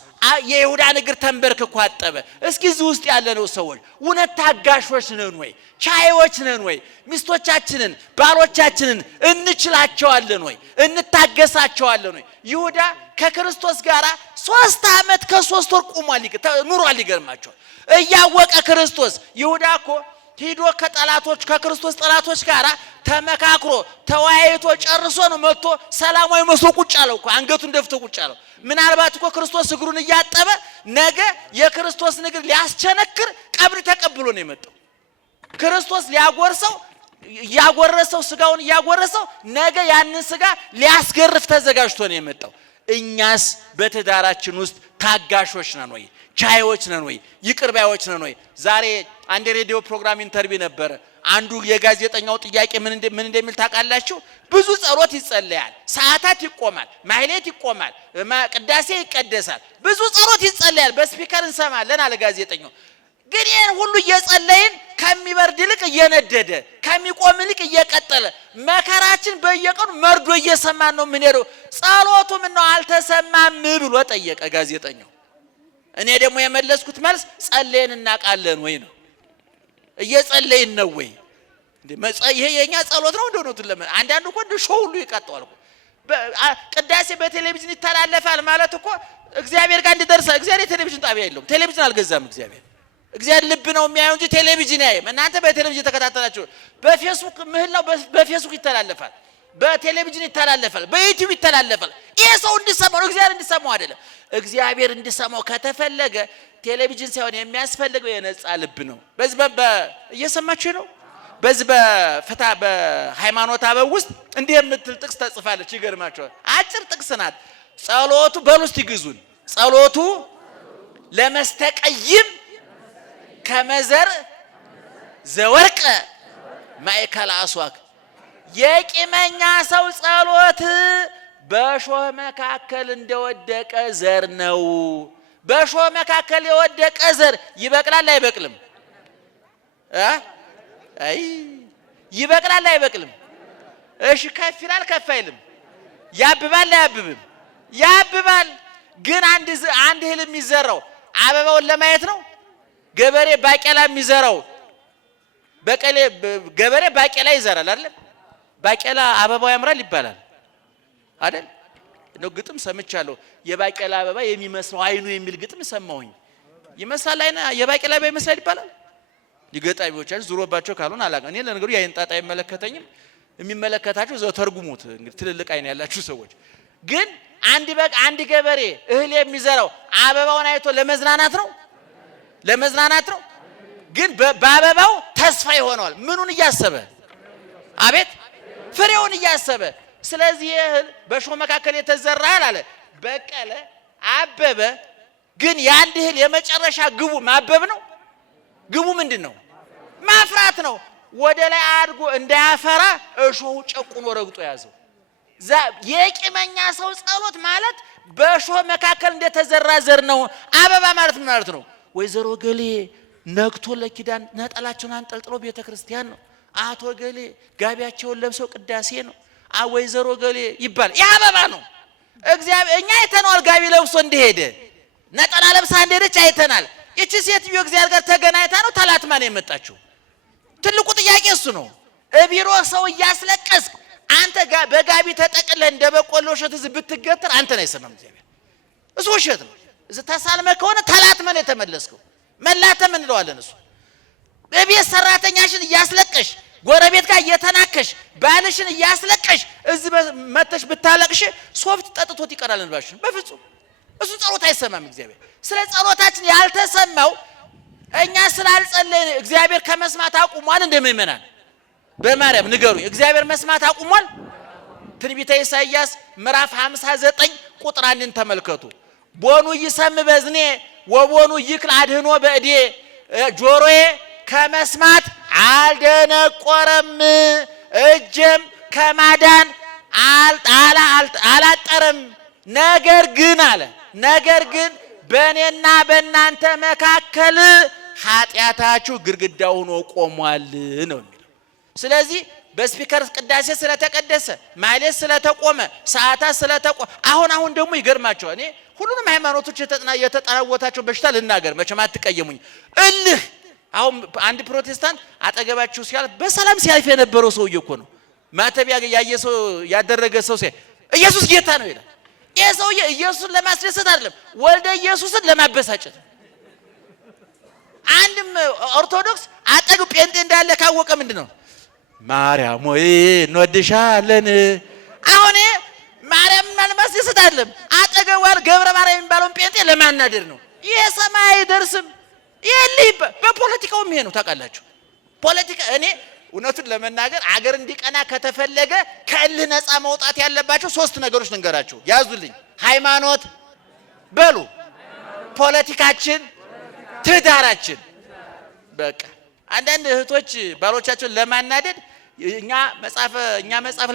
የይሁዳን እግር ተንበርክኮ አጠበ። እስኪ እዚህ ውስጥ ያለነው ሰዎች እውነት ታጋሾች ነን ወይ? ቻይዎች ነን ወይ? ሚስቶቻችንን ባሎቻችንን እንችላቸዋለን ወይ? እንታገሳቸዋለን ወይ? ይሁዳ ከክርስቶስ ጋር 3 ዓመት ከ3 ወር ቆሟል ኑሯል። ይገርማቸዋል። እያወቀ ክርስቶስ ይሁዳ እኮ ሄዶ ከክርስቶስ ጠላቶች ጋር ተመካክሮ ተወያይቶ ጨርሶ ነው መጥቶ ሰላማዊ መስሎ ቁጭ አለው እኮ አንገቱን ደፍቶ ቁጭ አለው። ምናልባት እኮ ክርስቶስ እግሩን እያጠበ ነገ የክርስቶስን እግር ሊያስቸነክር ቀብር ተቀብሎ ነው የመጣው። ክርስቶስ ያጎረሰው ስጋውን ያጎረሰው ነገ ያንን ስጋ ሊያስገርፍ ተዘጋጅቶ ነው የመጣው። እኛስ በትዳራችን ውስጥ ታጋሾች ነን ወይ? ቻይዎች ነን ወይ? ይቅርባዮች ነን ወይ? ዛሬ አንድ ሬዲዮ ፕሮግራም ኢንተርቪው ነበር። አንዱ የጋዜጠኛው ጥያቄ ምን እንደሚል ታውቃላችሁ? ብዙ ጸሎት ይጸለያል፣ ሰዓታት ይቆማል፣ ማህሌት ይቆማል፣ ቅዳሴ ይቀደሳል፣ ብዙ ጸሎት ይጸለያል፣ በስፒከር እንሰማለን አለ ጋዜጠኛው። ግን ይሄን ሁሉ እየጸለይን ከሚበርድ ይልቅ እየነደደ ከሚቆም ይልቅ እየቀጠለ መከራችን በየቀኑ መርዶ እየሰማን ነው የምንሄደው። ጸሎቱ ምን ነው አልተሰማም ብሎ ጠየቀ ጋዜጠኛው። እኔ ደግሞ የመለስኩት መልስ ጸለይን እናውቃለን ወይ ነው። እየጸለይን ነው ወይ? ይሄ የኛ ጸሎት ነው እንደሆነ ተለመ አንዳንዱ እኮ እንደ ሾው ሁሉ ይቀጣዋል እኮ። ቅዳሴ በቴሌቪዥን ይተላለፋል ማለት እኮ እግዚአብሔር ጋር እንዲደርስ እግዚአብሔር ቴሌቪዥን ጣቢያ የለውም። ቴሌቪዥን አልገዛም እግዚአብሔር ልብ ነው የሚያየው እንጂ ቴሌቪዥን ያየ። እናንተ በቴሌቪዥን ተከታተላችሁ። በፌስቡክ ምህላው በፌስቡክ ይተላለፋል፣ በቴሌቪዥን ይተላለፋል፣ በዩቲዩብ ይተላለፋል። ይሄ ሰው እንዲሰማው እግዚአብሔር እንዲሰማው አይደለም። እግዚአብሔር እንዲሰማው ከተፈለገ ቴሌቪዥን ሳይሆን የሚያስፈልገው የነጻ ልብ ነው። በዚህ እየሰማችሁ ነው። በዚህ በሃይማኖት አበው ውስጥ እንዲህ የምትል ጥቅስ ተጽፋለች። ይገርማችኋል። አጭር ጥቅስ ናት። ጸሎቱ በሉስቲ ግዙን ጸሎቱ ለመስተቀይም ከመዘር ዘወርቀ ማእከል አስዋክ። የቂመኛ ሰው ጸሎት በሾህ መካከል እንደወደቀ ዘር ነው። በሾህ መካከል የወደቀ ዘር ይበቅላል አይበቅልም? ይበቅላል አይበቅልም? እሺ ከፍ ይላል ከፍ አይልም? ያብባል አያብብም? ያብባል። ግን አንድ እህል የሚዘራው አበባውን ለማየት ነው። ገበሬ ባቄላ የሚዘራው ገበሬ ባቄላ ይዘራል አይደል? ባቄላ አበባው ያምራል ይባላል አይደል? ነው ግጥም ሰምቻለሁ። የባቄላ አበባ የሚመስለው አይኑ የሚል ግጥም ሰማሁኝ። ይመስላል አይና የባቄላ አበባ ይመስላል ይባላል። ሊገጣቢዎቻችሁ ዙሮባቸው ካልሆነ አላውቅም። እኔ ለነገሩ ያይን ጣጣ አይመለከተኝም። የሚመለከታችሁ ዘው ተርጉሙት። እንግዲህ ትልልቅ አይን ያላችሁ ሰዎች ግን አንድ ገበሬ እህል የሚዘራው አበባውን አይቶ ለመዝናናት ነው ግን በአበባው ተስፋ ይሆነዋል። ምኑን እያሰበ? አቤት ፍሬውን እያሰበ። ስለዚህ እህል በሾህ መካከል የተዘራ አለ በቀለ አበበ። ግን የአንድ እህል የመጨረሻ ግቡ ማበብ ነው። ግቡ ምንድን ነው? ማፍራት ነው። ወደ ላይ አድጎ እንዳያፈራ እሾሁ ጨቁኖ ረግጦ ያዘው። የቂመኛ ሰው ጸሎት ማለት በሾህ መካከል እንደተዘራ ዘር ነው። አበባ ማለት ምን ማለት ነው? ወይዘሮ ገሌ ነግቶ ለኪዳን ነጠላቸውን አንጠልጥሎ ቤተክርስቲያን ነው። አቶ ገሌ ጋቢያቸውን ለብሰው ቅዳሴ ነው። ወይዘሮ ገሌ ይባል ያ አበባ ነው። እግዚአብሔር እኛ አይተናል። ጋቢ ለብሶ እንደሄደ ነጠላ ለብሳ እንደሄደች አይተናል። እቺ ሴትዮ እግዚአብሔር ጋር ተገናኝታ ነው ተላትማ ነው የመጣችው? ትልቁ ጥያቄ እሱ ነው። እቢሮ ሰው እያስለቀስ አንተ በጋቢ ተጠቅለህ እንደ በቆሎ እሸት እዚህ ብትገተር አንተ ነው የሰማም እግዚአብሔር። እሱ እሸት ነው። እዚህ ተሳልመ ከሆነ ተላትመን የተመለስከው መላተም እንለዋለን። እሱ በቤት ሰራተኛሽን እያስለቀሽ ጎረቤት ጋር እየተናከሽ ባልሽን እያስለቀሽ እዚህ መተሽ ብታለቅሽ ሶፍት ጠጥቶት ይቀራል እንባሽን። በፍጹም እሱ ጸሎት አይሰማም እግዚአብሔር። ስለ ጸሎታችን ያልተሰማው እኛ ስላልጸለይን እግዚአብሔር ከመስማት አቁሟል። እንደምእመናን በማርያም ንገሩኝ፣ እግዚአብሔር መስማት አቁሟል? ትንቢተ ኢሳይያስ ምዕራፍ 59 ቁጥር 1ን ተመልከቱ። ቦኑ ይሰም በዝኔ ወቦኑ ይክል አድህኖ በእዴ። ጆሮዬ ከመስማት አልደነቆረም፣ እጄም ከማዳን አላጠረም። ነገር ግን በእኔና በእናንተ መካከል ኃጢአታችሁ ግድግዳ ሆኖ ቆሟል ነው የሚለው። ስለዚህ በስፒከር ቅዳሴ ስለተቀደሰ ማለት ስለተቆመ ሰዓታት ስለተቆመ አሁን ደግሞ ይገርማቸዋል። እኔ ሁሉንም ሃይማኖቶች የተጠናወታቸው በሽታ ልናገር መቼም አትቀየሙኝ። እልህ አሁን አንድ ፕሮቴስታንት አጠገባችሁ ሲያልፍ በሰላም ሲያልፍ የነበረው ሰውዬ እኮ ነው ማተብ ያየ ሰው ያደረገ ሰው ኢየሱስ ጌታ ነው ይላል። ይሄ ሰውዬ ኢየሱስን ለማስደሰት አይደለም ወልደ ኢየሱስን ለማበሳጨት። አንድም ኦርቶዶክስ አጠገቡ ጴንጤ እንዳለ ካወቀ ምንድነው ማርያም ወይ እንወድሻለን። አሁን ማርያም ለማስደሰት አይደለም አጠገቡ ገብረ ማርያም የሚባለውን ጴንጤ ለማናደር ነው። ይሄ ሰማይ አይደርስም። በፖለቲካውም ይሄ ነው ታውቃላችሁ። ፖለቲካ እኔ እውነቱን ለመናገር አገር እንዲቀና ከተፈለገ ከእልህ ነፃ መውጣት ያለባቸው 3 ነገሮች ልንገራችሁ፣ ያዙልኝ። ሃይማኖት በሉ፣ ፖለቲካችን፣ ትዳራችን። በቃ አንዳንድ እህቶች ባሎቻቸውን ለማናደድ እኛ መጽሐፍ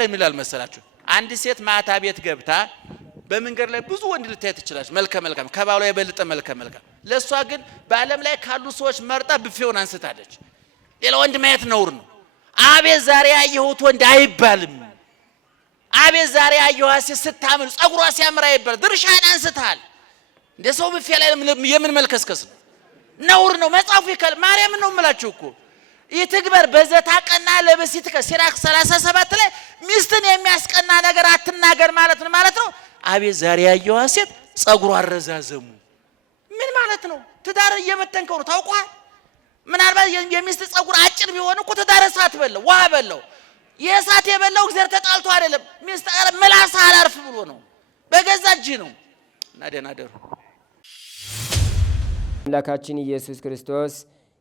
ላይ ምን ይላል መሰላችሁ? አንድ ሴት ማታ ቤት ገብታ በመንገድ ላይ ብዙ ወንድ ልታይ ትችላለች፣ መልከ መልካም ከባሏ የበለጠ መልከ መልካም። ለሷ ግን በዓለም ላይ ካሉ ሰዎች መርጣ ብፌውን አንስታለች። ሌላ ወንድ ማየት ነውር ነው። አቤት ዛሬ ያየሁት ወንድ አይባልም። አቤት ዛሬ ያየኋት ሴት ስታምር ጸጉሯ ሲያምር አይባል። ድርሻህን አንስተሃል። እንደ ሰው ብፌ ላይ የምን መልከስከስ ነው? ነውር ነው። መጽሐፉ ይከል ማርያም ነው የምላችሁ እኮ ይትግበር በዘታ ቀና ለበሲት ከሲራክ 37 ላይ ሚስትን የሚያስቀና ነገር አትናገር ማለት ነው። አቤት ዛሬ ያየኋት ሴት ጸጉሯ አረዛዘሙ ምን ማለት ነው? ትዳር እየበተንከው ነው ታውቋል። ምናልባት የሚስት ጸጉር አጭር ቢሆን እኮ ትዳር እሳት በለው ውሃ በለው። የእሳት የበላው እግዚአብሔር ተጣልቶ አይደለም ሚስት ምላስ አላርፍ ብሎ ነው፣ በገዛ እጅ ነው። እና ደህና ደሩ። አምላካችን ኢየሱስ ክርስቶስ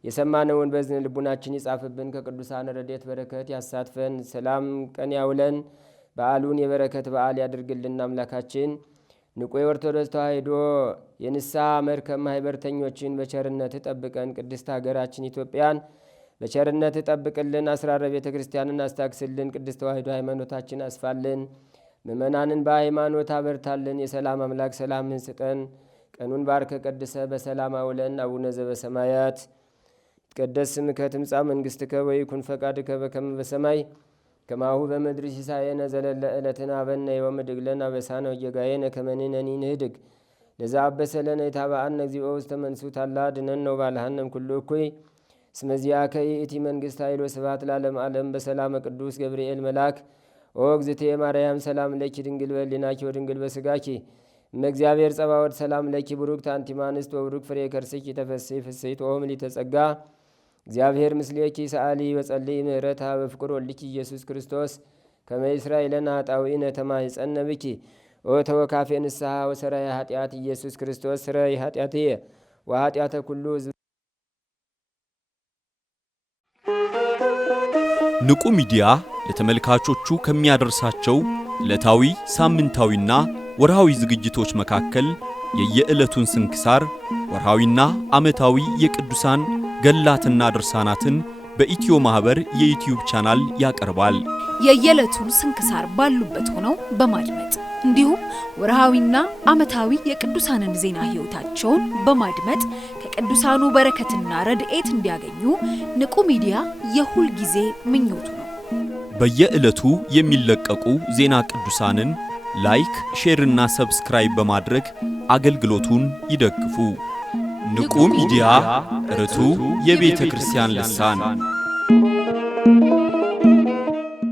የሰማነውን በዝን ልቡናችን ይጻፍብን፣ ከቅዱሳን ረድኤት በረከት ያሳትፈን፣ ሰላም ቀን ያውለን፣ በዓሉን የበረከት በዓል ያድርግልን። አምላካችን ንቁ የኦርቶዶክስ ተዋሕዶ የንስሐ መርከብ ማኅበርተኞችን በቸርነት ጠብቀን፣ ቅድስት ሀገራችን ኢትዮጵያን በቸርነት ጠብቅልን፣ አስራረ ቤተ ክርስቲያንን አስታክስልን፣ ቅድስት ተዋሕዶ ሃይማኖታችን አስፋልን፣ ምእመናንን በሃይማኖት አበርታልን። የሰላም አምላክ ሰላምን ስጠን። ቀኑን ባርከ ቀድሰ በሰላም አውለን። አቡነ ዘበሰማያት ይትቀደስ ስምከ ትምጻእ መንግሥትከ ወይኩን ፈቃድከ በከመ በሰማይ ከማሁ በምድር ሲሳየነ ዘለለ ዕለትነ ሀበነ ዮም ወኅድግ ለነ አበሳነ ወጌጋየነ ከመ ንሕነኒ ንኅድግ ለዘአበሰለነ ኢታብአነ እግዚኦ ውስተ መንሱት አላ አድኅነነ ወባልሐነ ኩሉ እኩይ እስመ ዚአከ ይእቲ መንግሥት ኃይል ወስብሐት ለዓለመ ዓለም። በሰላመ ቅዱስ ገብርኤል መልአክ ኦ እግዝእትየ ማርያም ሰላም ለኪ ድንግል በሕሊናኪ ወድንግል በሥጋኪ እመእግዚአብሔር ጸባዖት ሰላም ለኪ ቡሩክት አንቲ እምአንስት ወቡሩክ ፍሬ ከርሥኪ ተፈሥሒ ፍሥሕት ኦ ምልዕተ ጸጋ እግዚአብሔር ምስሌኪ ሰአሊ ወጸልይ ምህረታ በፍቅር ወልኪ ኢየሱስ ክርስቶስ ከመ ይስራይ ለነ ኃጣውኢነ ተማኅፀነ ብኪ ኦ ተወካፌ ንስሐ ወሰራይ ኃጢአት ኢየሱስ ክርስቶስ ስረይ ኃጢአትየ ወኃጢአተ ኩሉ ሕዝብ። ንቁ ሚዲያ ለተመልካቾቹ ከሚያደርሳቸው ዕለታዊ ሳምንታዊና ወርሃዊ ዝግጅቶች መካከል የየዕለቱን ስንክሳር ወርሃዊና ዓመታዊ የቅዱሳን ገላትና ድርሳናትን በኢትዮ ማህበር የዩቲዩብ ቻናል ያቀርባል። የየዕለቱን ስንክሳር ባሉበት ሆነው በማድመጥ እንዲሁም ወርሃዊና ዓመታዊ የቅዱሳንን ዜና ሕይወታቸውን በማድመጥ ከቅዱሳኑ በረከትና ረድኤት እንዲያገኙ ንቁ ሚዲያ የሁል ጊዜ ምኞቱ ነው። በየዕለቱ የሚለቀቁ ዜና ቅዱሳንን ላይክ፣ ሼር እና ሰብስክራይብ በማድረግ አገልግሎቱን ይደግፉ። ንቁ ሚዲያ ርቱ የቤተ ክርስቲያን ልሳን